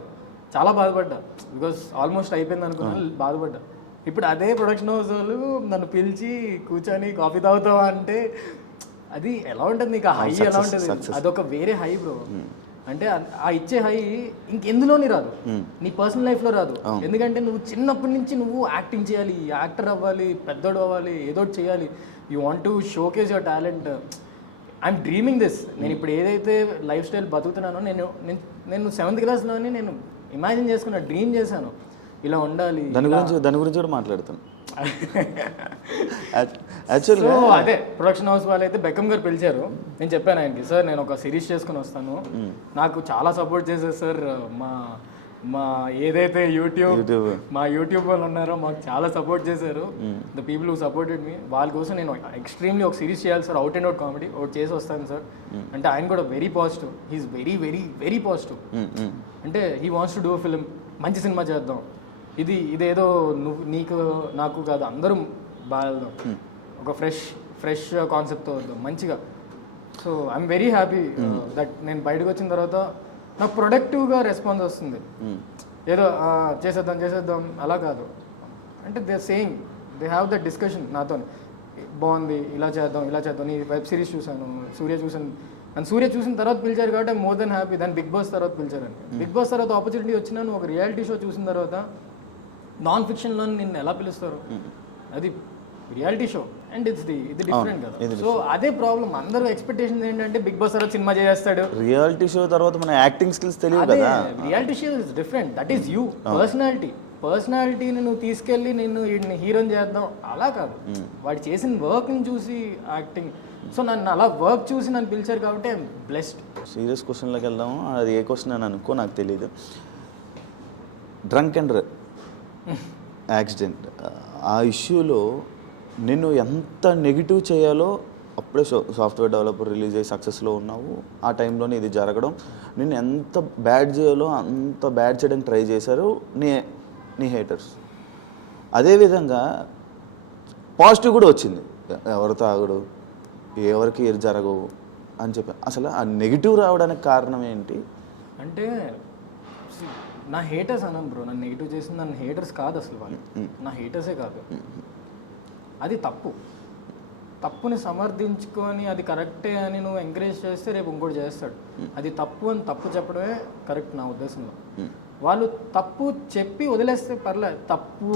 చాలా బాధపడ్డా, బికాస్ ఆల్మోస్ట్ అయిపోయింది అనుకున్నా, బాధపడ్డా. ఇప్పుడు అదే ప్రొడక్షన్ హౌస్ వాళ్ళు నన్ను పిలిచి కూర్చొని కాఫీ తాగుతావా అంటే అది ఎలా ఉంటుంది, నీకు ఆ హై ఎలా ఉంటుంది, అదొక వేరే హై బ్రో. అంటే ఆ ఇచ్చే హై ఇంకెందులోని రాదు, నీ పర్సనల్ లైఫ్లో రాదు. ఎందుకంటే నువ్వు చిన్నప్పటి నుంచి నువ్వు యాక్టింగ్ చేయాలి, యాక్టర్ అవ్వాలి, పెద్దోడు అవ్వాలి, ఏదో చేయాలి. You want to showcase your talent. I'm dreaming this. నేను ఇప్పుడు ఏదైతే లైఫ్ స్టైల్ బతుకుతున్నానో, నేను 7th క్లాస్లోనే నేను ఇమాజిన్ చేసుకున్నా, డ్రీమ్ చేశాను ఇలా ఉండాలి. దాని గురించి కూడా మాట్లాడతాను. సో అదే ప్రొడక్షన్ హౌస్ వాళ్ళు అయితే బెక్కం గారు పిలిచారు. నేను చెప్పాను ఆయనకి, సార్ నేను ఒక సిరీస్ చేసుకుని వస్తాను, నాకు చాలా సపోర్ట్ చేశారు సార్, మా ఏదైతే మా యూట్యూబ్ వాళ్ళు ఉన్నారో మాకు చాలా సపోర్ట్ చేశారు, the people who supported me. వాళ్ళ కోసం నేను ఎక్స్ట్రీమ్లీ ఒక సిరీస్ చేయాలి sir, out and out comedy ఒకటి చేసి వస్తాను సార్ అంటే, ఆయన కూడా very positive. He is very very very positive. అంటే he wants to do film, మంచి సినిమా చేద్దాం, ఇదేదో నీకు నాకు కాదు, అందరం బాగా వెళ్దాం, ఒక ఫ్రెష్ కాన్సెప్ట్తో వద్దాం మంచిగా. So I'm very happy that నేను బయటకు వచ్చిన తర్వాత నాకు ప్రొడక్టివ్గా రెస్పాన్స్ వస్తుంది. ఏదో చేసేద్దాం అలా కాదు. అంటే they saying, they have that discussion నాతో, బాగుంది ఇలా చేద్దాం. నీ వెబ్ సిరీస్ చూశాను, సూర్య చూసిన తర్వాత పిలిచారు కాబట్టి మోర్ దెన్ హ్యాపీ. దాన్ని బిగ్ బాస్ తర్వాత పిలిచారండి. బిగ్ బాస్ తర్వాత ఆపర్చునిటీ వచ్చినా, నువ్వు ఒక రియాలిటీ షో చూసిన తర్వాత నాన్ ఫిక్షన్లో నిన్ను ఎలా పిలుస్తారు, అది రియాలిటీ షో అండ్ ఇది డిఫరెంట్ కదా. సో అదే ప్రాబ్లం, అందరూ ఎక్స్పెక్టేషన్స్ ఏంటంటే బిగ్ బాస్ తర్వాత సినిమా చేస్తాడు, రియాలిటీ షో తర్వాత మన యాక్టింగ్ స్కిల్స్ తెలియదు కదా. Reality show is different, that is you పర్సనాలిటీని నువ్వు తీసుకెళ్ళి నిన్ను హీరోని చేద్దాం అలా కాదు, వాడు చేసిన వర్క్ని చూసి యాక్టింగ్. సో నన్ను అలా వర్క్ చూసి నన్ను పిలిచారు కాబట్టి ఐఎమ్ బ్లెస్డ్. సీరియస్ క్వశ్చన్లోకి వెళ్దాము. అది ఏ క్వశ్చన్ అని అనుకో, నాకు తెలియదు. డ్రంక్ అండ్ యాక్సిడెంట్ ఆ ఇష్యూలో నిన్ను ఎంత నెగిటివ్ చేయాలో అప్పుడే సాఫ్ట్వేర్ డెవలపర్ రిలీజ్ అయ్యి సక్సెస్లో ఉన్నావు, ఆ టైంలోనే ఇది జరగడం, నిన్ను ఎంత బ్యాడ్ చేయాలో అంత బ్యాడ్ చేయడానికి ట్రై చేశారు నీ హేటర్స్. అదేవిధంగా పాజిటివ్ కూడా వచ్చింది, ఎవరు తాగుడు, ఎవరికి ఏది జరగవు అని చెప్పి. అసలు ఆ నెగిటివ్ రావడానికి కారణం ఏంటి అంటే, నా హేటర్స్ అన్నాను బ్రో, నన్ను నెగిటివ్ చేసింది నన్ను హేటర్స్ కాదు అసలు, వాళ్ళు నా హేటర్సే కాదు. అది తప్పుని సమర్థించుకొని అది కరెక్టే అని నువ్వు ఎంకరేజ్ చేస్తే రేపు ఇంకోటి చేస్తాడు. అది తప్పు అని తప్పు చెప్పడమే కరెక్ట్ నా ఉద్దేశంలో. వాళ్ళు తప్పు చెప్పి వదిలేస్తే పర్లేదు, తప్పు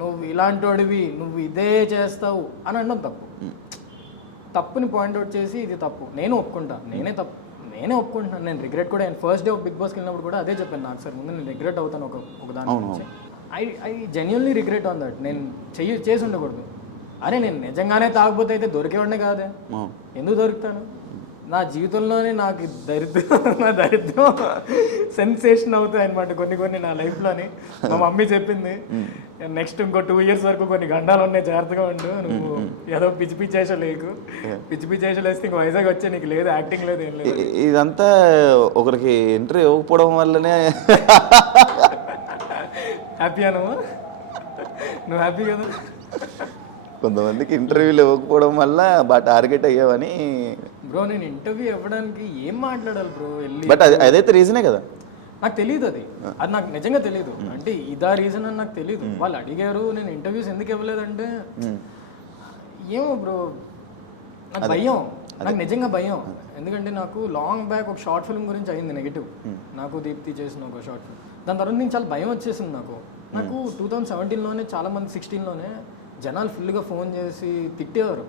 నువ్వు ఇలాంటి వాడివి, నువ్వు ఇదే చేస్తావు అని అనడం తప్పు. తప్పుని పాయింట్అవుట్ చేసి ఇది తప్పు, నేనే ఒప్పుకుంటున్నాను. నేను రిగ్రెట్ కూడా, ఫస్ట్ డే ఆఫ్ బిగ్ బాస్కి వెళ్ళినప్పుడు కూడా అదే చెప్పాను, నాకు సార్ ముందు నేను రిగ్రెట్ అవుతాను ఒక దాని గురించి. I genuinely regret on that. నేను చేసి ఉండకూడదు. అరే నేను నిజంగానే తాగకపోతే అయితే దొరికేవాడినే కాదే, ఎందుకు దొరుకుతాను? నా జీవితంలోనే నాకు దరిద్రం సెన్సేషన్ అవుతాయి అనమాట కొన్ని నా లైఫ్లోని. మా మమ్మీ చెప్పింది, నెక్స్ట్ ఇంకో 2 years వరకు కొన్ని గండాలు ఉన్నాయి, జాగ్రత్తగా ఉండు, నువ్వు ఏదో పిచ్చి చేసలు వేస్తే ఇంక వైజాగ్ వచ్చే నీకు లేదు, యాక్టింగ్ లేదు, ఏం లేదు. ఇదంతా ఒకరికి ఇంటర్వ్యూ ఇవ్వకపోవడం వల్లనే. హ్యాపీయా నువ్వు హ్యాపీ కదా? కొంతమందికి ఇంటర్వ్యూలు ఇవ్వకపోవడం వల్ల బాగా టార్గెట్ అయ్యావని. బ్రో నేను ఇంటర్వ్యూ ఇవ్వడానికి ఏం మాట్లాడాలి బ్రో వెళ్ళి? బట్ అదైతే రీజనే కదా. నాకు తెలియదు, అది నాకు నిజంగా తెలియదు. అంటే ఇదా రీజన్ అని నాకు తెలియదు. వాళ్ళు అడిగారు, నేను ఇంటర్వ్యూస్ ఎందుకు ఇవ్వలేదంటే ఏమో బ్రో, నాకు భయం, నాకు నిజంగా భయం. ఎందుకంటే నాకు లాంగ్ బ్యాక్ ఒక షార్ట్ ఫిల్మ్ గురించి అయింది నెగిటివ్, నాకు దీప్తి చేసిన ఒక షార్ట్ ఫిల్మ్. దాని తర్వాత నేను చాలా భయం వచ్చేసింది నాకు 2017లోనే, చాలా మంది 16లోనే జనాలు ఫుల్గా ఫోన్ చేసి తిట్టేవారు,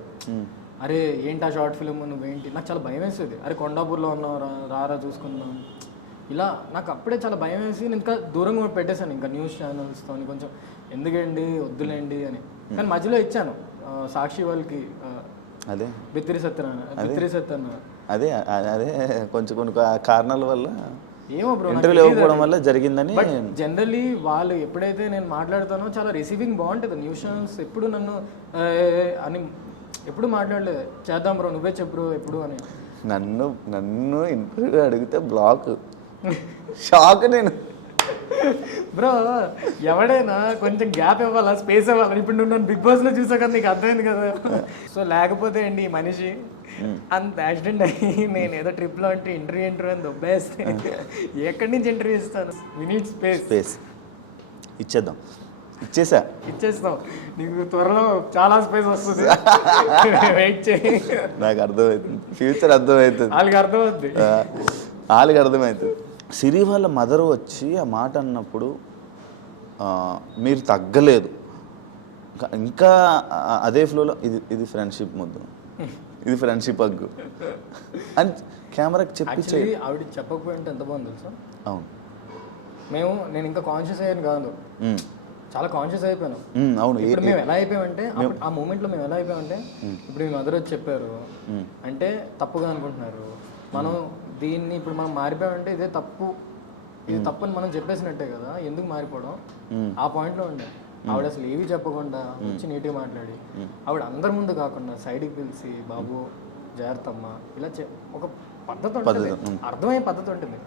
అరే ఏంటి ఆ షార్ట్ ఫిల్మ్, నువ్వేంటి. నాకు చాలా భయం వేసేది, అరే కొండాపూర్లో ఉన్నావు రారా చూసుకుందాం, ఇలా నాకు అప్పుడే చాలా భయం వేసి నేను ఇంకా దూరంగా పెట్టేశాను, ఇంకా న్యూస్ ఛానల్స్తో కొంచెం ఎందుకండి వద్దులేండి అని. కానీ మధ్యలో ఇచ్చాను సాక్షి వాళ్ళకి, అదే బిత్తిరి సత్యనారాయణ అదే కొంచెం కొన్ని కారణాల వల్ల ఏమో బ్రో ఇంటర్వ్యూలు ఇవ్వకపోవడం వల్ల జరిగిందని. జనరల్లీ వాళ్ళు ఎప్పుడైతే నేను మాట్లాడుతానో చాలా రిసీవింగ్ బాగుంటుంది. న్యూషన్స్ ఎప్పుడు నన్ను అని ఎప్పుడు మాట్లాడలేదు, చేద్దాం బ్రో నువ్వే చెప్పు బ్రో ఎప్పుడు అని. నన్ను ఇంటర్వ్యూ అడిగితే బ్లాక్, షాక్ నేను. బ్రో ఎవడైనా కొంచెం గ్యాప్ ఇవ్వాలా, స్పేస్ ఇవ్వాలి. ఇప్పుడు నువ్వు నన్ను బిగ్ బాస్లో చూసా కదా, నీకు అర్థమైంది కదా. సో లేకపోతే అండి ఈ మనిషి అంత యాక్సిడెంట్ అయ్యి నేను ఏదో ట్రిప్లో అంటే ఇంటర్వ్యూ అని దొబ్బేస్తే ఎక్కడి నుంచి ఇంటర్వ్యూ ఇస్తాను? We need space. ఇచ్చేస్తాం నీకు త్వరలో చాలా స్పేస్ వస్తుంది. వెయిట్ చేయి, నాకు అర్థమవుతుంది, ఫ్యూచర్ అర్థమవుతుంది, వాళ్ళకి అర్థమవుతుంది. సిరి వాళ్ళ మదర్ వచ్చి ఆ మాట అన్నప్పుడు మీరు తగ్గలేదు, ఇంకా అదే ఫ్లోలో ఇది ఫ్రెండ్షిప్ ముద్దు, ఇది ఫ్రెండ్షిప్ హగ్గు అని కెమెరాకి చెప్పి ఆవిడ చెప్పకపోయింటే ఎంత బాగుంది తెలుసా. అవును, నేను ఇంకా కాన్షియస్ అయ్యాను కాదు, చాలా కాన్షియస్ అయిపోయాను. అవును, ఇప్పుడు మేము ఎలా అయిపోయామంటే ఆ మూమెంట్లో మేము ఎలా అయిపోయామంటే, ఇప్పుడు మీ మదర్ వచ్చి చెప్పారు అంటే తప్పుగా అనుకుంటున్నారు, మనం దీన్ని ఇప్పుడు మనం మారిపోయామంటే ఇదే తప్పు, ఇది తప్పు అని మనం చెప్పేసినట్టే కదా, ఎందుకు మారిపోవడం? ఆ పాయింట్లో ఉండే ఆవిడ అసలు ఏవి చెప్పకుండా వచ్చి నీట్గా మాట్లాడి, ఆవిడ అందరి ముందు కాకుండా సైడ్కి పిలిచి బాబు జాగ్రత్తమ్మ ఇలా ఒక పద్ధతి ఉంటుంది, అర్థమయ్యే పద్ధతి ఉంటుంది.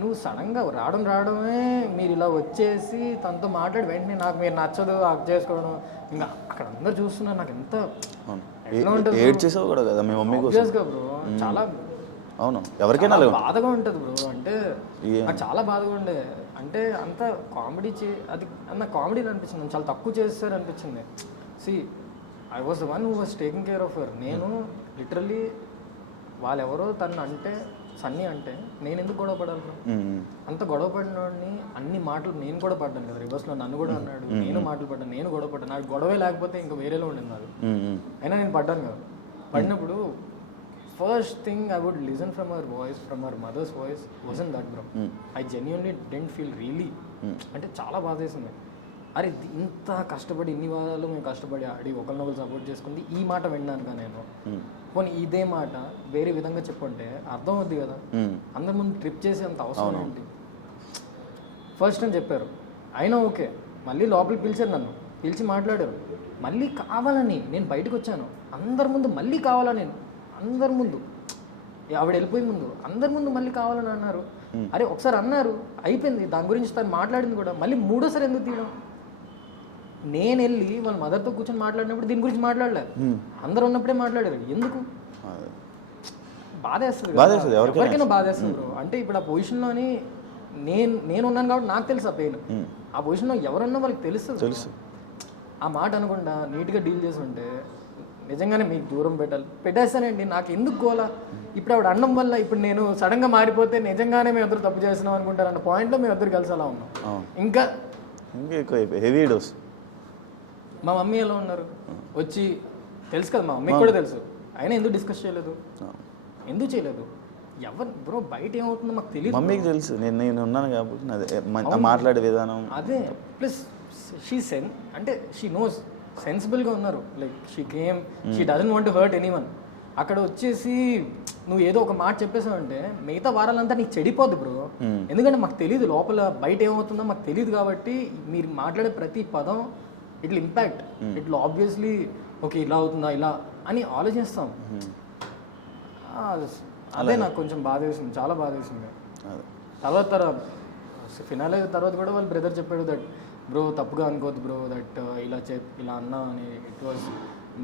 నువ్వు సడన్గా రావడమే మీరు ఇలా వచ్చేసి తనతో మాట్లాడి వెంటనే నాకు మీరు నచ్చదు అది చేసుకోవడం, ఇంకా అక్కడ అందరు చూస్తున్నారు, నాకు ఎంత చేసావు కూడా కదా మీ మమ్మీ బ్రో. చాలా అవును, ఎవరికైనా బాధగా ఉంటుంది బ్రో. అంటే నాకు చాలా బాధగా ఉండే, అంటే అంత కామెడీ అది అన్న కామెడీ అనిపించింది, చాలా తక్కువ చేస్తారు అనిపించింది. So I was the one who was taking care of her. నేను లిటరల్లీ వాళ్ళెవరో తను అంటే సన్నీ అంటే నేను ఎందుకు గొడవ పడాలి? అంత గొడవ పడినోడిని అన్ని మాటలు నేను కూడా పడ్డాను కదా, రివర్స్లో నన్ను కూడా అన్నాడు, నేను మాటలు పడ్డాను, నేను గొడవ పడ్డాను. నాకు గొడవే లేకపోతే ఇంకా వేరేలో ఉండింది నాకు, అయినా నేను పడ్డాను కదా. పడినప్పుడు first thing I would listen from our voice, from our mother's voice wasn't that bro. I genuinely didn't feel really, అంటే చాలా బాధ వేసింది. అరే ఇంత కష్టపడి ఇన్ని వారాలు మేము కష్టపడి ఆడి ఒకరినొకరు సపోర్ట్ చేసుకుంది, ఈ మాట విన్నానుగా నేను. పోనీ ఇదే మాట వేరే విధంగా చెప్పుంటే అర్థం అవుద్ది కదా, అందరి ముందు ట్రిప్ చేసే అంత అవసరం ఏంటి? ఫస్ట్ అని చెప్పారు, అయినా ఓకే. మళ్ళీ లోపలికి పిలిచారు, నన్ను పిలిచి మాట్లాడారు. మళ్ళీ కావాలని నేను బయటకు వచ్చాను, అందరి ముందు మళ్ళీ కావాలని, అందరి ముందు ఆవిడ వెళ్ళిపోయే ముందు అందరి ముందు మళ్ళీ కావాలని అన్నారు. అరే ఒకసారి అన్నారు అయిపోయింది, దాని గురించి తను మాట్లాడింది కూడా, మళ్ళీ మూడోసారి ఎందుకు తీయడం? నేను వెళ్ళి వాళ్ళ మదర్తో కూర్చొని మాట్లాడినప్పుడు దీని గురించి మాట్లాడలేదు, అందరు ఉన్నప్పుడే మాట్లాడారు. ఎందుకు? బాధేస్తుంది, ఎవరికైనా బాధేస్తుంది బ్రో. అంటే ఇప్పుడు ఆ పొజిషన్లోని నేను ఉన్నాను కాబట్టి నాకు తెలుసు ఆ పెయిన్. ఆ పొజిషన్లో ఎవరున్నా వాళ్ళకి తెలుసు. ఆ మాట అనకుండా నీట్గా డీల్ చేసి ఉంటే నిజంగానే మీకు దూరం పెట్టేస్తానండి. నాకు ఎందుకు గోలా? ఇప్పుడు ఆవిడ అన్నం వల్ల ఇప్పుడు నేను సడన్గా మారిపోతే నిజంగానే మేము ఇద్దరు తప్పు చేస్తున్నాం అనుకుంటారు అన్న పాయింట్లో మేము ఇద్దరు కలిసి అలా ఉన్నాం. ఇంకా హెవీ డోస్. మా మమ్మీ ఎలా ఉన్నారు వచ్చి తెలుసు కదా, మా మమ్మీకి కూడా తెలుసు, అయినా ఎందుకు డిస్కస్ చేయలేదు? ఎందుకు చేయలేదు? ఎవరు బ్రో బయట ఏమవుతుందో మాకు తెలియదు, మమ్మీకి తెలుసు, నేను ఉన్నాను కాబట్టి అదే మాట్లాడే విధానం అదే. ప్లస్ అంటే షీ నోస్, సెన్సిబుల్గా ఉన్నారు. Like she came, she doesn't want to hurt anyone. అక్కడ వచ్చేసి నువ్వు ఏదో ఒక మాట చెప్పేసావంటే మిగతా వారాలంతా నీకు చెడిపోద్ది బ్రో. ఎందుకంటే మాకు తెలియదు లోపల బయట ఏమవుతుందో మాకు తెలియదు కాబట్టి మీరు మాట్లాడే ప్రతి పదం ఇట్లా ఇంపాక్ట్, ఇట్లా ఆబ్వియస్లీ ఓకే ఇలా అవుతుందా ఇలా అని ఆలోచిస్తాం. అదే నాకు కొంచెం బాధ వేసింది, చాలా బాధ వేసింది. తర్వాత ఫినాలే తర్వాత కూడా వాళ్ళ బ్రదర్ చెప్పాడు దట్ బ్రో తప్పుగా అనుకోవద్దు బ్రో, దట్ ఇలా అన్నా అని. ఇట్ వాజ్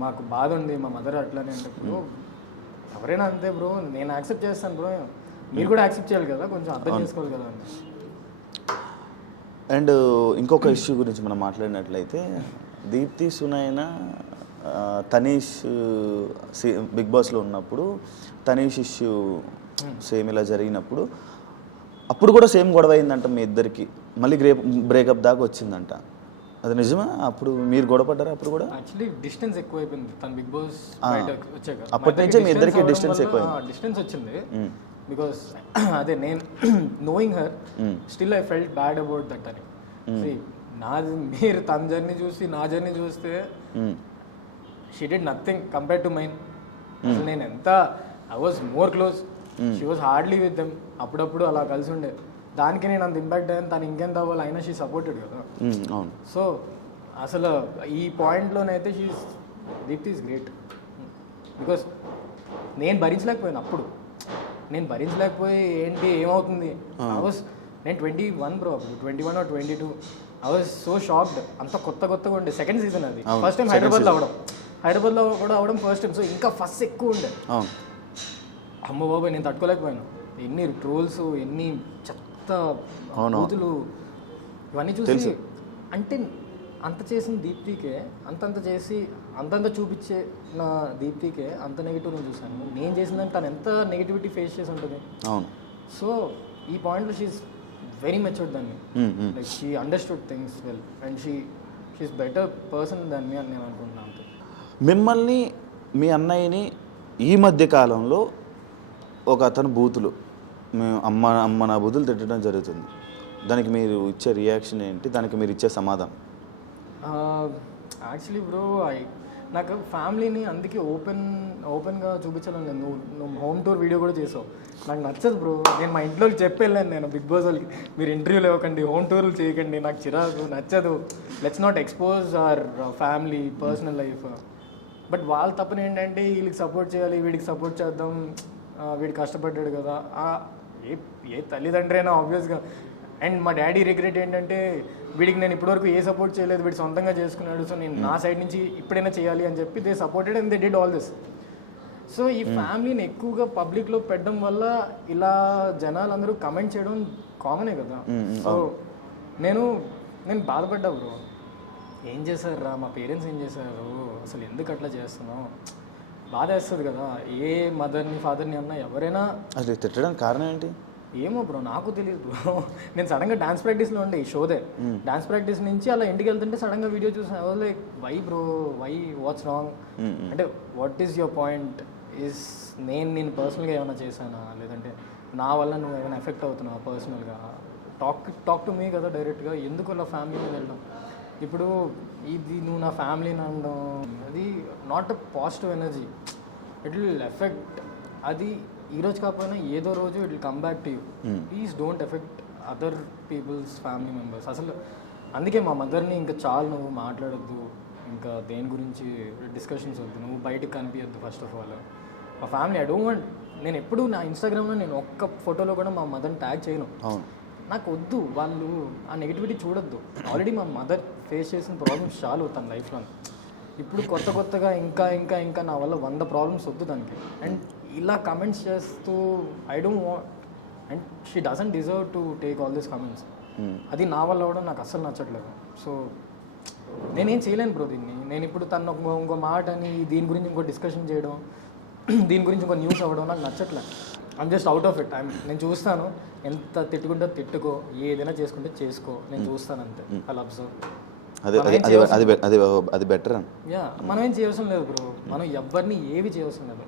మాకు బాధ ఉంది, మా మదర్ అట్లానే అంటే బ్రో ఎవరైనా అంతే బ్రో, నేను యాక్సెప్ట్ చేస్తాను బ్రో, మీరు కూడా యాక్సెప్ట్ చేయాలి కదా, కొంచెం అర్థం చేసుకోవాలి కదా అని. అండ్ ఇంకొక ఇష్యూ గురించి మనం మాట్లాడినట్లయితే దీప్తి సునైనా తనీష్ బిగ్ బాస్లో ఉన్నప్పుడు తనీష్ ఇష్యూ సేమ్ ఇలా జరిగినప్పుడు అప్పుడు కూడా సేమ్ గొడవ అయిందంట మీ ఇద్దరికి, మళ్ళీ బ్రేకప్ దాకా వచ్చిందంట, అది నిజమా? అప్పుడు మీరు గొడవ పడ్డారా? అప్పుడు కూడా యాక్చువల్లీ డిస్టెన్స్ ఎక్కువ అయిపోయింది తన బిగ్ బాస్ వచ్చాక, అప్పటి నుంచే మీ ఇద్దరికి డిస్టెన్స్ ఎక్కువ డిస్టెన్స్ వచ్చింది. బికాస్ అదే నేను knowing her still I felt bad about that అని. నాది మీరు తన జర్నీ చూసి నా జర్నీ చూస్తే she did nothing compare to mine. అసలు నేను ఎంత I was more close, she was hardly with them. అప్పుడప్పుడు అలా కలిసి ఉండే, దానికి నేను అంత ఇంపాక్ట్ అయ్యాను, తను ఇంకెంత అవ్వాలి అయినా షీ సపోర్టెడ్ కదా. అవును. సో అసలు ఈ పాయింట్లోనైతే దీప్తి ఈజ్ గ్రేట్. బికాస్ నేను భరించలేకపోయాను అప్పుడు, నేను భరించలేకపోయి ఏంటి ఏమవుతుంది నేను 21 బ్రో, అప్పుడు 21 or 22. I was so shocked. అంత కొత్తగా ఉండే. సెకండ్ సీజన్ అది. ఫస్ట్ టైం హైదరాబాద్లో కూడా అవడం ఫస్ట్ టైం. సో ఇంకా ఫస్ట్ ఎక్కువ ఉండే. అమ్మ బాబాయ్ నేను తట్టుకోలేకపోయాను. ఎన్ని ట్రోల్స్, ఎన్ని చెత్త బూతులు ఇవన్నీ చూసి, అంటే అంత చేసిన దీప్తికే, అంతంత చేసి అంతంత చూపించే నా దీప్తికే అంత నెగిటివ్ నేను చూసాను. నేను చేసిందని తను ఎంత నెగిటివిటీ ఫేస్ చేసి ఉంటుంది. సో ఈ పాయింట్లో షీఈస్ వెరీ మెచ్యూర్డ్ దాన్ని. Like she understood things well and she is better person than me అని నేను అనుకుంటున్నాను. అంతే. మిమ్మల్ని మీ అన్నయ్యని ఈ మధ్య కాలంలో ఒక అతను బూతులు మేము అమ్మ నా బూతులు తిట్టడం జరుగుతుంది. దానికి మీరు ఇచ్చే రియాక్షన్ ఏంటి? దానికి మీరు ఇచ్చే సమాధానం? యాక్చువల్లీ బ్రో నాకు ఫ్యామిలీని అందుకే ఓపెన్గా చూపించాలని లేదు. నువ్వు హోమ్ టూర్ వీడియో కూడా చేసావు. నాకు నచ్చదు బ్రో. నేను మా ఇంట్లోకి చెప్పి వెళ్ళాను, నేను బిగ్ బాస్ వాళ్ళకి మీరు ఇంటర్వ్యూలు ఇవ్వకండి, హోమ్ టూర్లు చేయకండి, నాకు చిరాకు, నచ్చదు, let's not expose our family personal life. But వాళ్ళ తప్పని ఏంటంటే వీళ్ళకి సపోర్ట్ చేయాలి, వీడికి సపోర్ట్ చేద్దాం, వీడు కష్టపడ్డాడు కదా. ఏ తల్లిదండ్రి అయినా ఆబ్వియస్గా. అండ్ మా డాడీ రిగ్రెట్ ఏంటంటే వీడికి నేను ఇప్పటివరకు ఏ సపోర్ట్ చేయలేదు, వీడు సొంతంగా చేసుకున్నాడు, సో నేను నా సైడ్ నుంచి ఇప్పుడైనా చేయాలి అని చెప్పి they supported and they did all this. So ఈ ఫ్యామిలీని ఎక్కువగా పబ్లిక్లో పెట్టడం వల్ల ఇలా జనాలందరూ కమెంట్ చేయడం కామనే కదా. సో నేను బాధపడ్డా బ్రో. ఏం చేశారు రా మా పేరెంట్స్, ఏం చేశారు అసలు, ఎందుకు అట్లా చేస్తున్నావు, బాధ వేస్తుంది కదా. ఏ మదర్ని ఫాదర్ని అన్నా ఎవరైనా అసలు తిట్టడానికి కారణం ఏంటి? ఏమో బ్రో నాకు తెలియదు బ్రో. నేను సడన్గా డాన్స్ ప్రాక్టీస్లో ఉండే ఈ షోదే. డాన్స్ ప్రాక్టీస్ నుంచి అలా ఇంటికి వెళ్తుంటే సడన్గా వీడియో చూసాను. Like why bro, why, what's wrong, అంటే what is your point is, నేను పర్సనల్గా ఏమైనా చేశానా, లేదంటే నా వల్ల నువ్వు ఏమైనా ఎఫెక్ట్ అవుతున్నావా పర్సనల్గా, టాక్ టు మీ కదా డైరెక్ట్గా, ఎందుకు అలా ఫ్యామిలీ మీద వెళ్ళడం. ఇప్పుడు ఇది నువ్వు నా ఫ్యామిలీని అనడం, అది not a positive energy, it will effect. అది ఈరోజు కాకపోయినా ఏదో రోజు it will come back to you. Please don't effect other people's family members. అసలు అందుకే మా మదర్ని ఇంకా చాలు, నువ్వు మాట్లాడొద్దు, ఇంకా దేని గురించి డిస్కషన్స్ వద్దు, నువ్వు బయటకు కనిపించద్దు ఫస్ట్ ఆఫ్ ఆల్. మా ఫ్యామిలీ ఐ డోంట్ వాంట్, నేను ఎప్పుడు నా ఇన్స్టాగ్రామ్లో నేను ఒక్క ఫోటోలో కూడా మా మదర్ని ట్యాగ్ చేయను. నాకు వద్దు, వాళ్ళు ఆ నెగిటివిటీ చూడొద్దు. ఆల్రెడీ మా మదర్ ఫేస్ చేసిన ప్రాబ్లమ్స్ చాలు తన లైఫ్లో. ఇప్పుడు కొత్తగా ఇంకా నా వల్ల 100 ప్రాబ్లమ్స్ వద్దు దానికి. అండ్ ఇలా కమెంట్స్ చేస్తూ I don't want, and she doesn't deserve to take all these comments. అది నా వల్ల కూడా నాకు అస్సలు నచ్చట్లేదు. సో నేనేం చేయలేను బ్రో దీన్ని. నేను ఇప్పుడు తను ఇంకో మాట అని దీని గురించి ఇంకో డిస్కషన్ చేయడం, దీని గురించి ఇంకో న్యూస్ అవ్వడం నాకు నచ్చట్లేదు. I'm just out of it. నేను చూస్తాను, ఎంత తిట్టుకుంటే తిట్టుకో, ఏదైనా చేసుకుంటే చేసుకో, నేను చూస్తాను అంతే. అలా అబ్జర్వ్. అది బెటర్. యా, మనం ఏం చేయవలసిన లేదు బ్రో. మనం ఎవరిని ఏవి చేయవలసిన లేదు.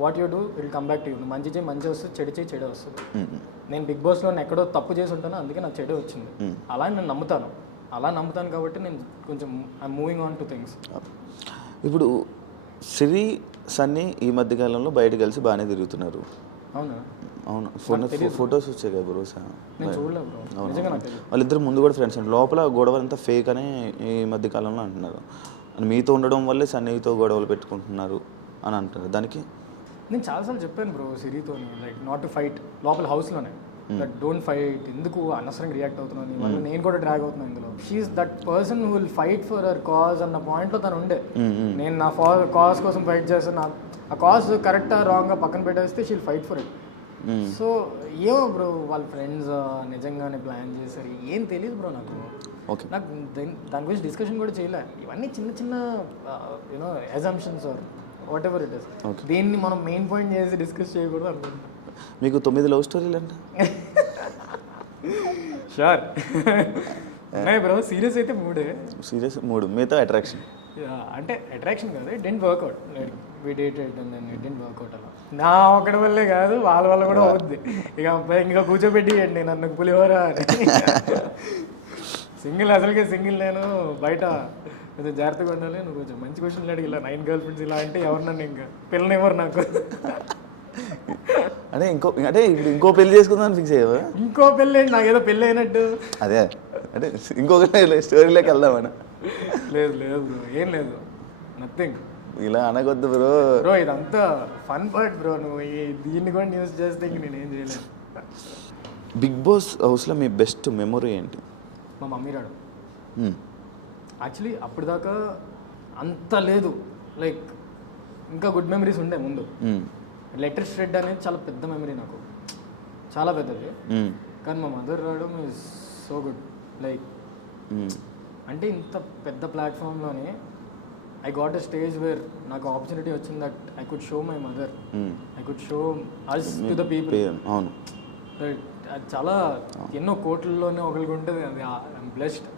What you do will come back to you. మంచి చేయి మంచి వస్తుంది, చెడు వస్తుంది. నేను బిగ్ బాస్లో ఎక్కడో తప్పు చేసి ఉంటాను, అందుకే నాకు చెడు వచ్చింది. అలా నేను నమ్ముతాను కాబట్టి నేను కొంచెం I'm moving on to things. ఇప్పుడు సిరి సన్నీ ఈ మధ్యకాలంలో బయట కలిసి బాగానే తిరుగుతున్నారు. అవును, ఫొటోస్ వచ్చాయి కదా బ్రో. వాళ్ళిద్దరు ముందు కూడా ఫ్రెండ్స్ అండి. లోపల గొడవ అంతా ఫేక్ అని ఈ మధ్యకాలంలో అంటున్నారు. మీతో ఉండడం వల్లే సన్నీతో గొడవలు పెట్టుకుంటున్నారు అని అంటారు. దానికి నేను చాలాసార్లు చెప్పాను బ్రో సిరితో, లైక్ నాట్ టు ఫైట్ లోపల హౌస్లోనే, దట్ డోంట్ ఫైట్, ఎందుకు అనవసరంగా రియాక్ట్ అవుతున్నాను, వల్ల నేను కూడా డ్రాగ్ అవుతున్నాను ఇందులో. She is that person who will fight for her cause అన్న పాయింట్లో తను ఉండే. నేను నా కాజ్ కోసం ఫైట్ చేస్తాను, ఆ కాజ్ కరెక్టా రాంగ్గా పక్కన పెట్టేస్తే she will fight for it. So ఏమో బ్రో, వాళ్ళ ఫ్రెండ్స్ నిజంగానే ప్లాన్ చేశారు, ఏం తెలియదు బ్రో నాకు. నాకు దాని గురించి డిస్కషన్ కూడా చేయలే. ఇవన్నీ చిన్న you know assumptions or whatever it is. దీన్ని మనం మెయిన్ పాయింట్ చేసి డిస్కస్ చేయకూడదు అనుకుంటున్నాను. మీకు 9 లవ్ స్టోరీలు అంట? షూర్ ఉన్నాయి బ్రో. సీరియస్ అయితే 3. సీరియస్ 3, మిగతా అట్రాక్షన్. అంటే అట్రాక్షన్ కాదు, it didn't work out. Like we dated and then it didn't work out. అలా నా ఒక్కడి వల్లే కాదు, వాళ్ళ వల్ల కూడా అవుద్ది. ఇంకా కూర్చోబెట్టి అండి నన్ను పులిహోర సింగిల్, అసలుకే సింగిల్. నేను బయట కొంచెం జాగ్రత్తగా ఉండాలి. నువ్వు కొంచెం మంచి క్వశ్చన్లు అడిగి ఇలా 9 గర్ల్ ఫ్రెండ్స్ ఇలా అంటే ఎవరు నన్ను ఇంకా పిల్లనివ్వరు నాకు. అంటే ఇప్పుడు ఇంకో పెళ్లి చేసుకుందామని ఫిక్స్ అయ్యావా? ఇంకో పెళ్ళి నాకేదో పెళ్ళి అయినట్టు. అదే అంటే ఇంకొక స్టోరీలోకి వెళ్దామని. లేదు లేదు బ్రో, ఏం లేదు, నథింగ్. ఇలా అనకొద్దు బ్రో. బ్రో ఇదంతా ఫన్ పార్ట్ బ్రో, నువ్వు దీన్ని కూడా న్యూస్ చేస్తే ఇంక నేనేం చేయలేదు. బిగ్ బాస్ హౌస్లో మీ బెస్ట్ మెమొరీ ఏంటి? మా మమ్మీ రాడు. యాక్చువల్లీ అప్పుడు దాకా అంత లేదు, లైక్ ఇంకా గుడ్ మెమరీస్ ఉండే ముందు. లెటర్ షెడ్ అనేది చాలా పెద్ద మెమరీ నాకు, చాలా పెద్దది. కానీ మా మదర్ రావడం ఈజ్ సో గుడ్. లైక్ అంటే ఇంత పెద్ద ప్లాట్ఫామ్లోనే I got a stage where నాకు ఆపర్చునిటీ వచ్చింది that I could show my mother, I could show us to the people. అవును, అది చాలా ఎన్నో కోట్లలోనే ఒకరికి ఉంటుంది, అది ఐఎమ్ బ్లెస్డ్.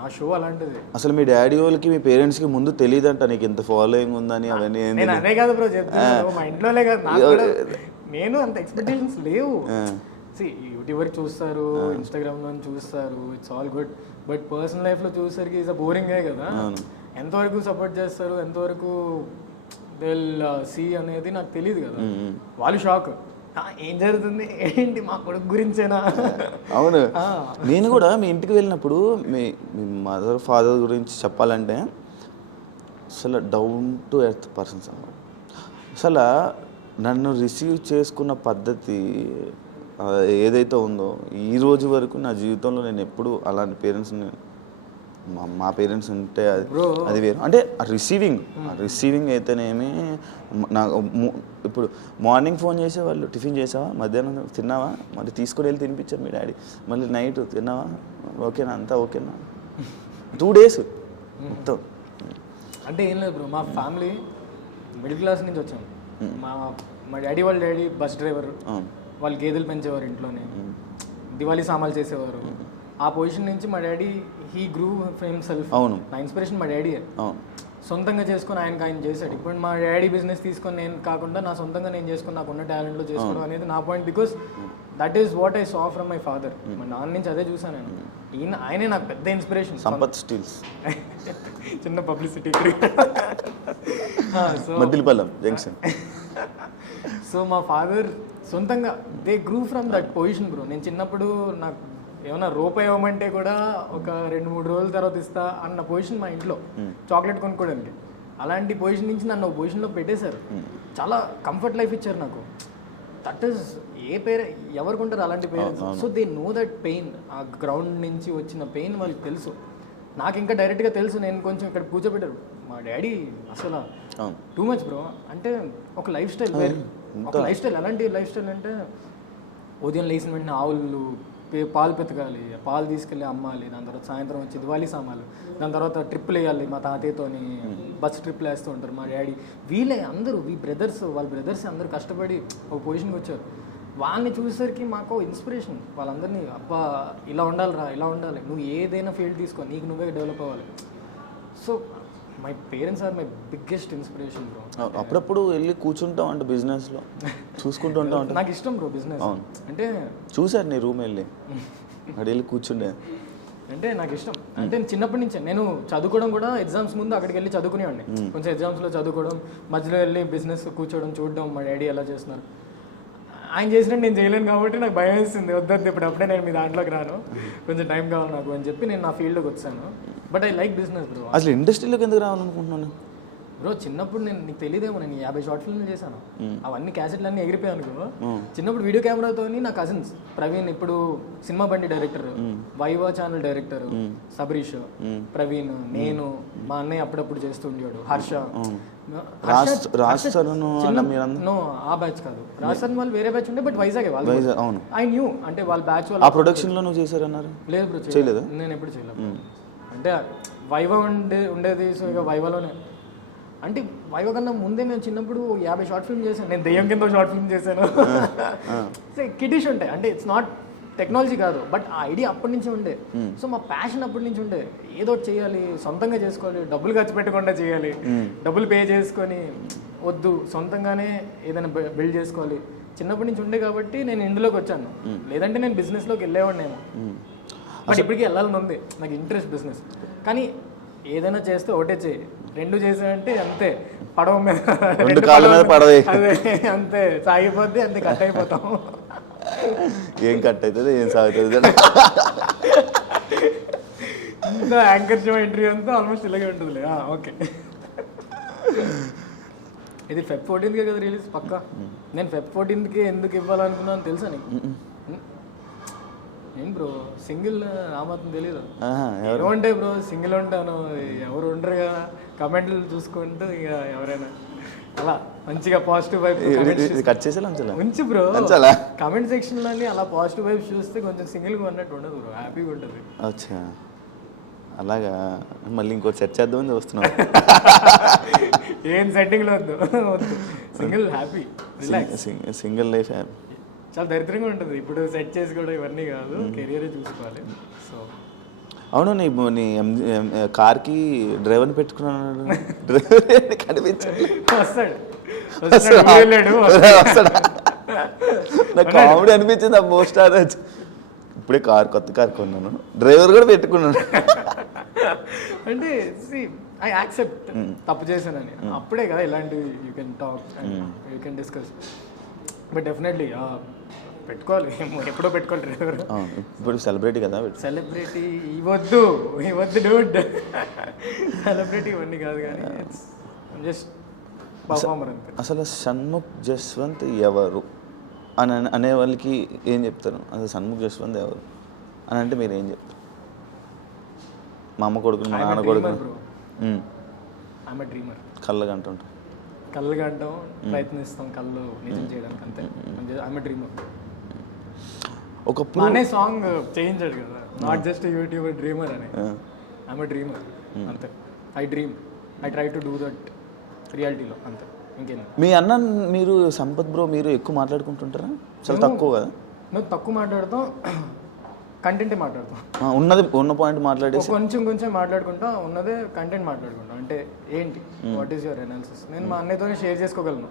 ఆ షో అలాంటిది. అసలు మీ డాడీ వాళ్ళకి మీ పేరెంట్స్కి ముందు తెలియదంట నీకు ఇంత ఫాలోయింగ్ ఉందని అవన్నీ? నేను అదే కాదు బ్రో చెప్తున్నాను, మా ఇంట్లోనే కాదు నాకు కూడా, నేను అంత ఎక్స్పెక్టేషన్స్ లేవు. యూట్యూబర్ చూస్తారు, ఇన్స్టాగ్రామ్లో చూస్తారు, it's all good. But personal లైఫ్లో చూసేసరికి ఈజ్ అ బోరింగే కదా. ఎంతవరకు సపోర్ట్ చేస్తారు, ఎంతవరకు దే విల్ సీ అనేది నాకు తెలియదు కదా. వాళ్ళు షాక్, ఏం జరుగుతుంది ఏంటి మా కొడుకు గురించేనా? అవును, నేను కూడా మీ ఇంటికి వెళ్ళినప్పుడు మీ మదర్ ఫాదర్ గురించి చెప్పాలంటే అసలు డౌన్ టు ఎర్త్ పర్సన్స్ అన్నమాట. అసలు నన్ను రిసీవ్ చేసుకున్న పద్ధతి ఏదైతే ఉందో ఈ రోజు వరకు నా జీవితంలో నేను ఎప్పుడు అలాంటి పేరెంట్స్ని, మా పేరెంట్స్ ఉంటే అది వేరు. అంటే రిసీవింగ్ అయితేనేమి, నాకు ఇప్పుడు మార్నింగ్ ఫోన్ చేసేవాళ్ళు, టిఫిన్ చేసావా, మధ్యాహ్నం తిన్నావా, మళ్ళీ తీసుకొని వెళ్ళి తినిపించారు మీ డాడీ, మళ్ళీ నైట్ తిన్నావా, ఓకేనా, అంతా ఓకేనా, 2 days మొత్తం. అంటే ఏం లేదు బ్రో, మా ఫ్యామిలీ మిడిల్ క్లాస్ నుంచి వచ్చాం. మా డాడీ వాళ్ళ డాడీ బస్ డ్రైవర్, వాళ్ళు గేదెలు పెంచేవారు ఇంట్లోనే, దివాళీ సామాన్లు చేసేవారు. ఆ పొజిషన్ నుంచి మా డాడీ హీ గ్రూ ఫర్ హిమ్సెల్ఫ్. అవును, నా ఇన్స్పిరేషన్ మా డాడీ. సొంతంగా చేసుకొని ఆయన చేశాడు. ఇప్పుడు మా డాడీ బిజినెస్ తీసుకొని నేను కాకుండా నా సొంతంగా నేను చేసుకుని నాకున్న టాలెంట్లో చేసుకోవడం అనేది నా point. Because that is what I saw from my father. మా నాన్న నుంచి అదే చూసాను నేను. ఆయనే నాకు పెద్ద ఇన్స్పిరేషన్. సంపత్ స్టీల్స్ చిన్న పబ్లిసిటీ. మద్దిలపల్లం జంక్షన్. సో మా ఫాదర్ సొంతంగా they grew from that position bro. నేను చిన్నప్పుడు నాకు ఏమన్నా రూపాయి ఇవ్వమంటే కూడా ఒక 2-3 రోజుల తర్వాత ఇస్తా అన్న పొజిషన్ మా ఇంట్లో, చాక్లెట్ కొనుక్కోవడానికి. అలాంటి పొజిషన్ నుంచి నన్ను పొజిషన్లో పెట్టేశారు. చాలా కంఫర్ట్ లైఫ్ ఇచ్చారు నాకు. దట్ ఈస్ ఎవరికి ఉంటారు అలాంటి parents. So they know that pain. ఆ గ్రౌండ్ నుంచి వచ్చిన పెయిన్ వాళ్ళకి తెలుసు. నాకు ఇంకా డైరెక్ట్గా తెలుసు. నేను కొంచెం ఇక్కడ కూర్చోబెట్టారు మా డాడీ. అసలు టూ మచ్ బ్రో. అంటే ఒక లైఫ్ స్టైల్ వేరు, ఒక లైఫ్ స్టైల్. ఎలాంటి లైఫ్ స్టైల్ అంటే ఉదయం లేచిన వెంటనే ఆవులు పాలు పెతకాలి, పాలు తీసుకెళ్ళి అమ్మాలి, దాని తర్వాత సాయంత్రం వచ్చి దివాళీ సామాన్లు, దాని తర్వాత ట్రిప్పులు వేయాలి. మా తాతయ్యతోని బస్ ట్రిప్లు వేస్తూ ఉంటారు మా డాడీ. వీళ్ళే అందరూ వాళ్ళ బ్రదర్స్ అందరూ కష్టపడి ఒక పొజిషన్కి వచ్చారు. వాళ్ళని చూసేసరికి మాకు ఇన్స్పిరేషన్. వాళ్ళందరినీ అబ్బా ఇలా ఉండాలిరా, ఇలా ఉండాలి, నువ్వు ఏదైనా ఫీల్డ్ తీసుకో, నీకు నువ్వే డెవలప్ అవ్వాలి. So my parents are my biggest inspiration bro. అప్పుడప్పుడు వెళ్ళి కూర్చుంటాం అంటే బిజినెస్లో చూసుకుంటూ ఉంటాం అంటే నాకు ఇష్టం బ్రో బిజినెస్. అంటే చూసారు నీ రూమ్ వెళ్ళి అక్కడ వెళ్ళి కూర్చుండే అంటే నాకు ఇష్టం. అంటే చిన్నప్పటి నుంచే నేను చదువుకోవడం కూడా ఎగ్జామ్స్ ముందు అక్కడికి వెళ్ళి చదువుకునేవాడిని. కొంచెం ఎగ్జామ్స్లో చదువుకోవడం, మధ్యలో వెళ్ళి బిజినెస్ కూర్చోవడం, చూడడం మా డాడీ ఎలా చేస్తున్నారు. ఆయన చేసినట్టు నేను చేయలేను కాబట్టి నాకు భయం వేస్తుంది. వద్దు అప్పుడే నేను మీ దాంట్లోకి రాను, కొంచెం టైం కావాలి నాకు అని చెప్పి నేను నా ఫీల్డ్లోకి వచ్చాను. But I like business bro. అసలు ఇండస్ట్రీలోకి ఎందుకు రావాలనుకుంటున్నాను బ్రో? చిన్నప్పుడు నీకు తెలియదేమో, నేను 50 షార్ట్ ఫిల్మ్లు చేశాను. అవన్నీ క్యాసెట్లు అన్నీ ఎగిరిపోయాయి అనుకో. చిన్నప్పుడు వీడియో కెమెరాతో నా కజిన్స్ ప్రవీణ్, ఇప్పుడు సినిమా బండి director, viva channel director Sabareesh, Praveen, నేను, మా అన్నయ్య అప్పుడప్పుడు చేస్తూ ఉండేవాడు, హర్ష. ఆ బ్యాచ్ కాదు, రాజ్ సర్ వాళ్ళు వేరే బ్యాచ్ ఉండే, బట్ వైజాగ్ వాళ్ళు. ఐ న్యూ అంటే వాళ్ళ బ్యాచ్ వాళ్ళు. ఆ ప్రొడక్షన్ లో నువ్వు చేశారన్నారు? లేదు బ్రో, చేయలేదు. నేను ఎప్పుడు చేయలేదు. అంటే వైవా ఉండేది. సో ఇక వైవాలోనే అంటే వైవా కన్నా ముందే మేము చిన్నప్పుడు 50 షార్ట్ ఫిల్మ్ చేశాను. నేను దెయ్యం కింద షార్ట్ ఫిల్మ్ చేశాను. కిటిష్ ఉంటాయి అంటే ఇట్స్ నాట్ టెక్నాలజీ కాదు, బట్ ఆ ఐడియా అప్పటి నుంచి ఉండే. సో మా ప్యాషన్ అప్పటి నుంచి ఉండే, ఏదో చేయాలి, సొంతంగా చేసుకోవాలి, డబ్బులు ఖర్చు పెట్టకుండా చేయాలి, డబ్బులు పే చేసుకొని వద్దు, సొంతంగానే ఏదైనా బిల్డ్ చేసుకోవాలి. చిన్నప్పటి నుంచి ఉండే కాబట్టి నేను ఇందులోకి వచ్చాను. లేదంటే నేను బిజినెస్లోకి వెళ్ళేవాడిని నేను. బట్ ఇప్పటికీ వెళ్ళాలని ఉంది, నాకు ఇంట్రెస్ట్ బిజినెస్. కానీ ఏదైనా చేస్తే ఒకటే చేయి, రెండు చేసానంటే అంతే పడవ మీద రెండు కాళ్ళ మీద పడవే. అదే అంతే సాగిపోద్ది, అంతే కట్ అయిపోతాం. ఏం కట్ అవుతుంది ఏం సాగుతుంది. ఇంత యాంకర్ షో ఎంట్రీ అంతా ఆల్మోస్ట్ ఇలాగే ఉంటుందిలే. ఓకే, ఇది Feb 14కే కదా రిలీజ్ పక్కా. నేను Feb 14కి ఎందుకు ఇవ్వాలనుకున్నాను తెలుసా నీకు? ఏం బ్రో సింగిల్ ఆ మాత్రం తెలీదు? ఏమంటే బ్రో సింగిల్ ఉంటాను, ఎవరు ఉండరు కదా, కమెంట్లు చూసుకుంటూ ఇక ఎవరైనా అలా మంచిగా పాజిటివ్ వైబ్స్ కట్ చేసేలా ఉంచు బ్రో. కమెంట్ సెక్షన్ లోని అలా పాజిటివ్ వైబ్స్ చూస్తే కొంచెం సింగిల్గా ఉన్నట్టు ఉండదు బ్రో, హ్యాపీగా ఉంటుంది. అచ్చా అలాగా, మళ్ళీ ఇంకోటి సెట్ చేద్దామని చూస్తున్నాం. ఏం సెట్టింగ్లో వద్దు, single happy relax. Single life happy. చాలా దరిద్రంగా ఉంటుంది ఇప్పుడు సెట్ చేసి కూడా ఇవన్నీ కాదు, కెరియరే చూసుకోవాలి. సో అవును, నీ కార్కి డ్రైవర్ని పెట్టుకున్నాను, డ్రైవర్ కనిపించాడు. నాకు కామెడీ అనిపించింది ఆ పోస్టర్. ఇప్పుడే కొత్త కార్ కొన్నాను, డ్రైవర్ కూడా పెట్టుకున్నాను. అంటే ఐ యాక్సెప్ట్ తప్పు చేశానని, అప్పుడే కదా ఇలాంటివి you can talk you can discuss. But definitely పెట్టుకోవాలి, ఎప్పుడో పెట్టుకోవాలి డ్రైవర్. ఇప్పుడు సెలబ్రిటీ కదా, సెలబ్రిటీ ఇవ్వద్దు డూడ్, సెలబ్రిటీ ఇవన్నీ కాదు కానీ జస్ట్ పర్ఫార్మర్ అంతే. అసలు షణ్ముఖ్ జస్వంత్ ఎవరు అని అనే వాళ్ళకి ఏం చెప్తారు? అసలు షణ్ముఖ్ జస్వంత్ ఎవరు అని అంటే మీరు ఏం చెప్తారు? మా అమ్మ కొడుకుని, మా నాన్న కొడుకుని. I'm a dreamer. కళ్ళగా అంటుంటాం, కళ్ళగా అంటాం, ప్రయత్నిస్తాం కళ్ళు నిజం చేయడానికి, అంతే. I'm a dreamer. ఒకప్పుడు అనే సాంగ్ చేయించాడు కదా, నాట్ జస్ట్ యూట్యూబర్ డ్రీమర్ అని. ఐఎమ్ ఎ డ్రీమర్ అంతే. I dream, I try to do that రియాలిటీలో, అంతే. ఇంకేం మీ అన్న మీరు సంపత్ బ్రో మీరు ఎక్కువ మాట్లాడుకుంటుంటారా? చాలా తక్కువ కదా. నువ్వు తక్కువ మాట్లాడతాం, కంటెంటే మాట్లాడతాం. ఉన్న పాయింట్ మాట్లాడేసి కొంచెం మాట్లాడుకుంటా, ఉన్నదే కంటెంట్ మాట్లాడుకుంటాం. అంటే ఏంటి, వాట్ ఈస్ యువర్ అనాలిసిస్, నేను మా అన్నయ్యతోనే షేర్ చేసుకోగలను.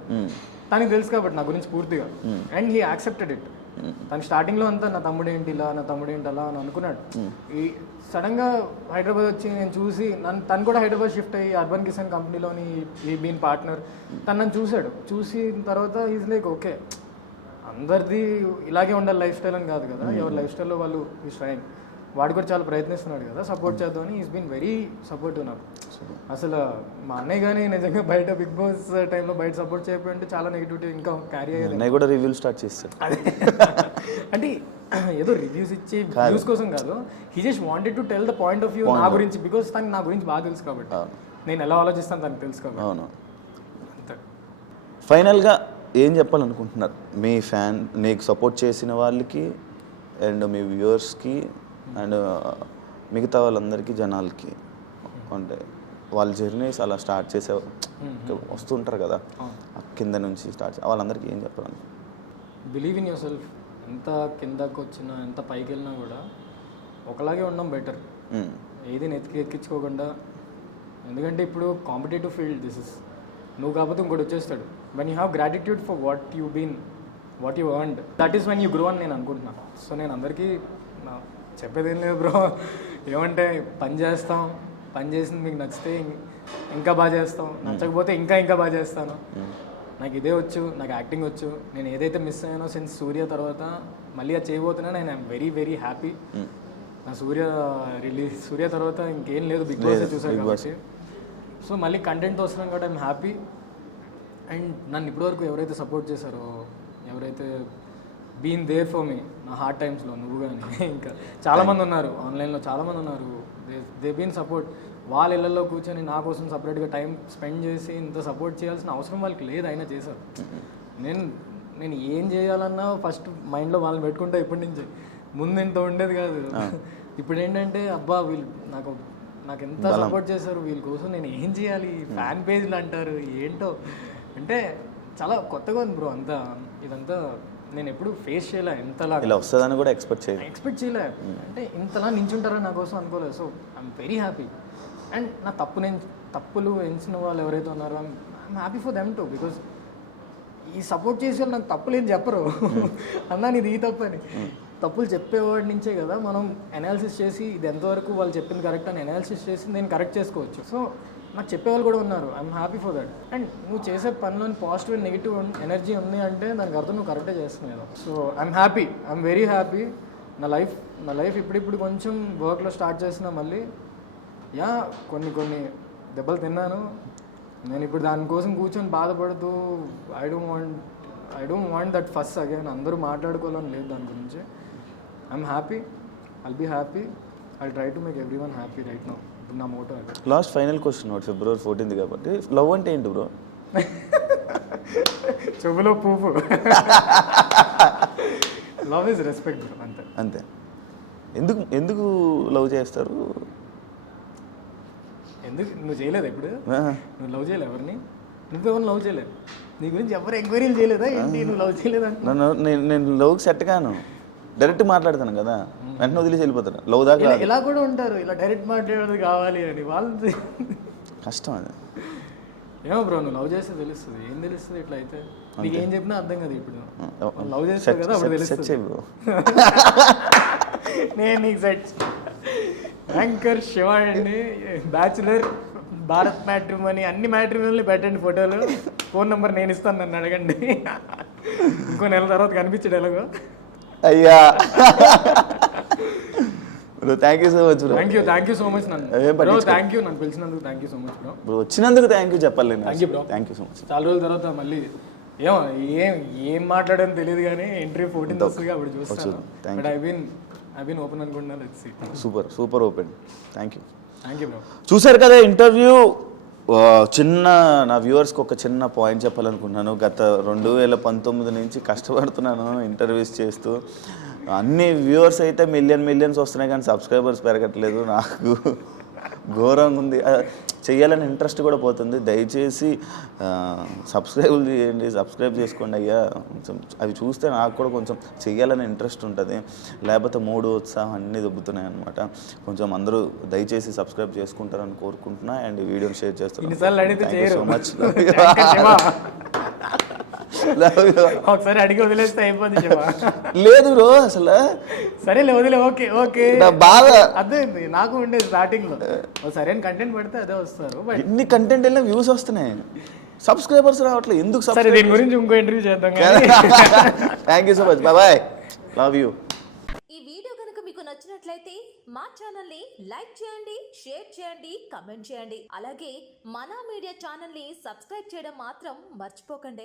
తనకి తెలుసు కాబట్టి నా గురించి పూర్తిగా, అండ్ హీ యాక్సెప్టెడ్ ఇట్. తను స్టార్టింగ్లో అంతా నా తమ్ముడు ఏంటి ఇలా, నా తమ్ముడు ఏంటి అలా అని అనుకున్నాడు. ఈ సడన్గా హైదరాబాద్ వచ్చి నేను చూసి, తను కూడా హైదరాబాద్ షిఫ్ట్ అయ్యి అర్బన్ కిసాన్ కంపెనీలోని ఈ బీన్ పార్ట్నర్. తను నన్ను చూసిన తర్వాత ఈజ్ లైక్ ఓకే, అందరిది ఇలాగే ఉండాలి లైఫ్ స్టైల్ అని కాదు కదా, ఎవరి లైఫ్ స్టైల్లో వాళ్ళు ఈజ్ ట్రైంగ్. వాడు కూడా చాలా ప్రయత్నిస్తున్నాడు కదా, సపోర్ట్ చేద్దామని ఈజ్ బీన్ వెరీ సపోర్టివ్ నాకు. అసలు మా అన్నయ్య కానీ నిజంగా బయట బిగ్ బాస్ టైంలో బయట సపోర్ట్ చేయకపోయింటే చాలా నెగిటివిటీ ఇంకా క్యారీ అయ్యేది. అన్నయ్య కూడా రివ్యూలు స్టార్ట్ చేస్తాడు. అదే అంటే ఏదో రివ్యూస్ ఇచ్చి వ్యూస్ కోసం కాదు, he just wanted to tell the point of view నా గురించి, బికాస్ తనకి నా గురించి బాగా తెలుసు కాబట్టి, నేను ఎలా ఆలోచిస్తాను తనకు తెలుసు కాబట్టి. అవును, అంతే. ఫైనల్గా ఏం చెప్పాలనుకుంటున్నారు మీ నీకు సపోర్ట్ చేసిన వాళ్ళకి అండ్ మీ వ్యూవర్స్కి అండ్ మిగతా వాళ్ళందరికీ, జనాలకి? అంటే వాళ్ళ జర్నీస్ అలా స్టార్ట్ చేసే వస్తుంటారు కదా, కింద నుంచి స్టార్ట్ వాళ్ళందరికీ ఏం చెప్పాలని? Believe in your self. ఎంత కిందకు వచ్చినా, ఎంత పైకి వెళ్ళినా కూడా ఒకలాగే ఉండడం బెటర్. ఏది ఎక్కించుకోకుండా, ఎందుకంటే ఇప్పుడు కాంపిటేటివ్ ఫీల్డ్ దిస్ ఇస్. నువ్వు కాకపోతే ఇంకోటి వచ్చేస్తాడు. When you have gratitude for what you been, what you earned, that is when you grow అని నేను అనుకుంటున్నాను. సో నేను అందరికీ చెప్పేది ఏం లేదు బ్రో, ఏమంటే పని చేస్తాం, పని చేసింది మీకు నచ్చితే ఇంకా బాగా చేస్తాం, నచ్చకపోతే ఇంకా బాగా చేస్తాను. నాకు ఇదే వచ్చు, నాకు యాక్టింగ్ వచ్చు. నేను ఏదైతే మిస్ అయ్యానో సిన్స్ సూర్య తర్వాత మళ్ళీ అది చేయబోతున్నా, నేను ఐఎమ్ వెరీ వెరీ హ్యాపీ. నా సూర్య తర్వాత ఇంకేం లేదు, బిగ్ బాస్ చూసాను కాబట్టి. సో మళ్ళీ కంటెంట్ వస్తున్నాం కాబట్టి ఐఎమ్ హ్యాపీ. అండ్ నన్ను ఇప్పటివరకు ఎవరైతే సపోర్ట్ చేశారో, ఎవరైతే బీన్ దేర్ ఫర్ మీ నా హార్డ్ టైమ్స్లో, నువ్వు కానీ ఇంకా చాలామంది ఉన్నారు, ఆన్లైన్లో చాలామంది ఉన్నారు, దే బీన్ సపోర్ట్. వాళ్ళ ఇళ్ళల్లో కూర్చొని నా కోసం సపరేట్గా టైం స్పెండ్ చేసి ఇంత సపోర్ట్ చేయాల్సిన అవసరం వాళ్ళకి లేదు, అయినా చేశారు. నేను ఏం చేయాలన్నా ఫస్ట్ మైండ్లో వాళ్ళని పెట్టుకుంటా ఇప్పటి నుంచి. ముందు ఇంత ఉండేది కాదు. ఇప్పుడు ఏంటంటే అబ్బా వీళ్ళు నాకు ఎంత సపోర్ట్ చేశారు, వీళ్ళ కోసం నేను ఏం చేయాలి, ఫ్యాన్ పేజ్లు అంటారు ఏంటో, అంటే చాలా కొత్తగా ఉంది బ్రో. ఇదంతా నేను ఎప్పుడు ఫేస్ చేయలే, ఇంతలా ఇలా వస్తుందని కూడా ఎక్స్పెక్ట్ చేయలే. అంటే ఇంతలా నించుంటారని నా కోసం అనుకోలేదు. So I'm very happy. And నా తప్పులు ఎంచిన వాళ్ళు ఎవరైతే ఉన్నారో I'm happy for them to, because ఈ సపోర్ట్ చేసే వాళ్ళు నాకు తప్పులు ఏం చెప్పరు, అన్నా నీది ఈ తప్పు అని. తప్పులు చెప్పేవాడి నుంచే కదా మనం అనాలిసిస్ చేసి ఇది ఎంతవరకు వాళ్ళు చెప్పింది కరెక్ట్ అని అనాలిసిస్ చేసి నేను కరెక్ట్ చేసుకోవచ్చు. సో నాకు చెప్పేవాళ్ళు కూడా ఉన్నారు. I'm happy for that. And నువ్వు చేసే పనిలోని పాజిటివ్ అండ్ నెగిటివ్ ఎనర్జీ ఉంది అంటే దానికి అర్థం నువ్వు కరెక్టే చేస్తున్నావు కదా. So I'm happy, I'm very happy. నా లైఫ్ ఇప్పుడిప్పుడు కొంచెం వర్క్లో స్టార్ట్ చేసిన మళ్ళీ కొన్ని దెబ్బలు తిన్నాను. నేను ఇప్పుడు దానికోసం కూర్చొని బాధపడుతూ I don't want that first again. అందరూ మాట్లాడుకోవాలని లేదు దాని గురించి. I'm happy, I'll be happy, I'll try to make everyone happy right now. నా మోటో అది. లాస్ట్ ఫైనల్ క్వశ్చన్ వాడు February 14th కాబట్టి లవ్ అంటే ఏంటి బ్రో? చెవులో పువ్వు. లవ్ ఇస్ రెస్పెక్ట్ అంతే. అంతే. ఎందుకు లవ్ చేస్తారు? ఎందుకు నువ్వు చేయలేదు ఇప్పుడు? నువ్వు లవ్ చేయలేదు ఎవరిని? నువ్వెవరు లవ్ చేయలేదు? నీ గురించి ఎవరు ఎంక్వైరీలు చేయలేదా ఏంటి? నువ్వు లవ్ చేయలేదా? నేను లవ్కి సెట్ కాను, డైరెక్ట్ మాట్లాడతాను కదా, వెంటనే వదిలేసి వెళ్ళిపోతాను. లవ్ దాకా ఇలా కూడా ఉంటారు, ఇలా డైరెక్ట్ మాట్లాడేది కావాలి అని. వాళ్ళు కష్టం అది. ఏమో బ్రో, నువ్వు లవ్ చేస్తే తెలుస్తుంది. ఏం తెలుస్తుంది ఇట్లా అయితే? నీకు ఏం చెప్పినా అర్థం కదా. ఇప్పుడు లవ్ చేస్తావు కదా అప్పుడు తెలుస్తుంది. నేను నీకు సెట్. యాంకర్ శివ అండి, బ్యాచులర్, భారత్ మ్యాట్రిమోనీ, అన్ని మ్యాట్రిమోనీలు పెట్టండి ఫోటోలు. ఫోన్ నెంబర్ నేను ఇస్తాను, నన్ను అడగండి. ఇంకో నెల తర్వాత కనిపించడు ఎలాగో. అయ్యా bro, thank you so much bro. Thank you so much నన్ను థ్యాంక్ యూ నన్ను పిలిచినందుకు thank you so much bro. Bro వచ్చినందుకు థ్యాంక్ యూ చెప్పాలి. Thank you bro, thank you so much. చాలా రోజుల తర్వాత మళ్ళీ ఏం మాట్లాడని తెలియదు కానీ ఇంటర్వ్యూ 14th వస్తుంది అప్పుడు చూస్తాను. బట్ ఐ బీన్ ఓపెన్ అనుకుంటున్నాను. Super open. Thank you bro. చూసారు కదా ఇంటర్వ్యూ. చిన్న నా వ్యూవర్స్కి ఒక చిన్న పాయింట్ చెప్పాలనుకుంటున్నాను. గత 2019 నుంచి కష్టపడుతున్నాను ఇంటర్వ్యూస్ చేస్తూ. అన్ని వ్యూవర్స్ అయితే మిలియన్స్ వస్తున్నాయి కానీ సబ్స్క్రైబర్స్ పెరగట్లేదు. నాకు ఘోరంగా ఉంది. చెయ్యాలని ఇంట్రెస్ట్ కూడా పోతుంది. దయచేసి సబ్స్క్రైబ్ చేసుకోండి అయ్యా. కొంచెం అవి చూస్తే నాకు కూడా కొంచెం చెయ్యాలని ఇంట్రెస్ట్ ఉంటుంది. లేకపోతే మూడు ఉత్సాహం అన్నీ దొబ్బుతున్నాయి అనమాట. కొంచెం అందరూ దయచేసి సబ్స్క్రైబ్ చేసుకుంటారని కోరుకుంటున్నా. అండ్ వీడియోని షేర్ చేస్తున్నాను. So much. ఒకసారి అడిగి వదిలేస్తే అయిపోతుంది. లేదు బ్రో అసలు. సరేలే వదిలే. ఓకే బాగా అర్థమైంది. నాకు ఉండేది స్టార్టింగ్ లో సరైన కంటెంట్ పెడితే అదే వస్తారు. ఎన్ని కంటెంట్ వెళ్ళినా వ్యూస్ వస్తున్నాయి, సబ్స్క్రైబర్స్ రావట్లేదు. ఎందుకు? సరే దీని గురించి ఇంకో ఇంటర్వ్యూ చేద్దాం. Thank you so much. Bye. Love you. ఈ వీడియో కనుక మీకు నచ్చినట్లయితే మా ఛానల్ ని లైక్ చేయండి, షేర్ చేయండి, కమెంట్ చేయండి. అలాగే మనా మీడియా ఛానల్ ని సబ్స్క్రైబ్ చేయడం మాత్రం మర్చిపోకండి.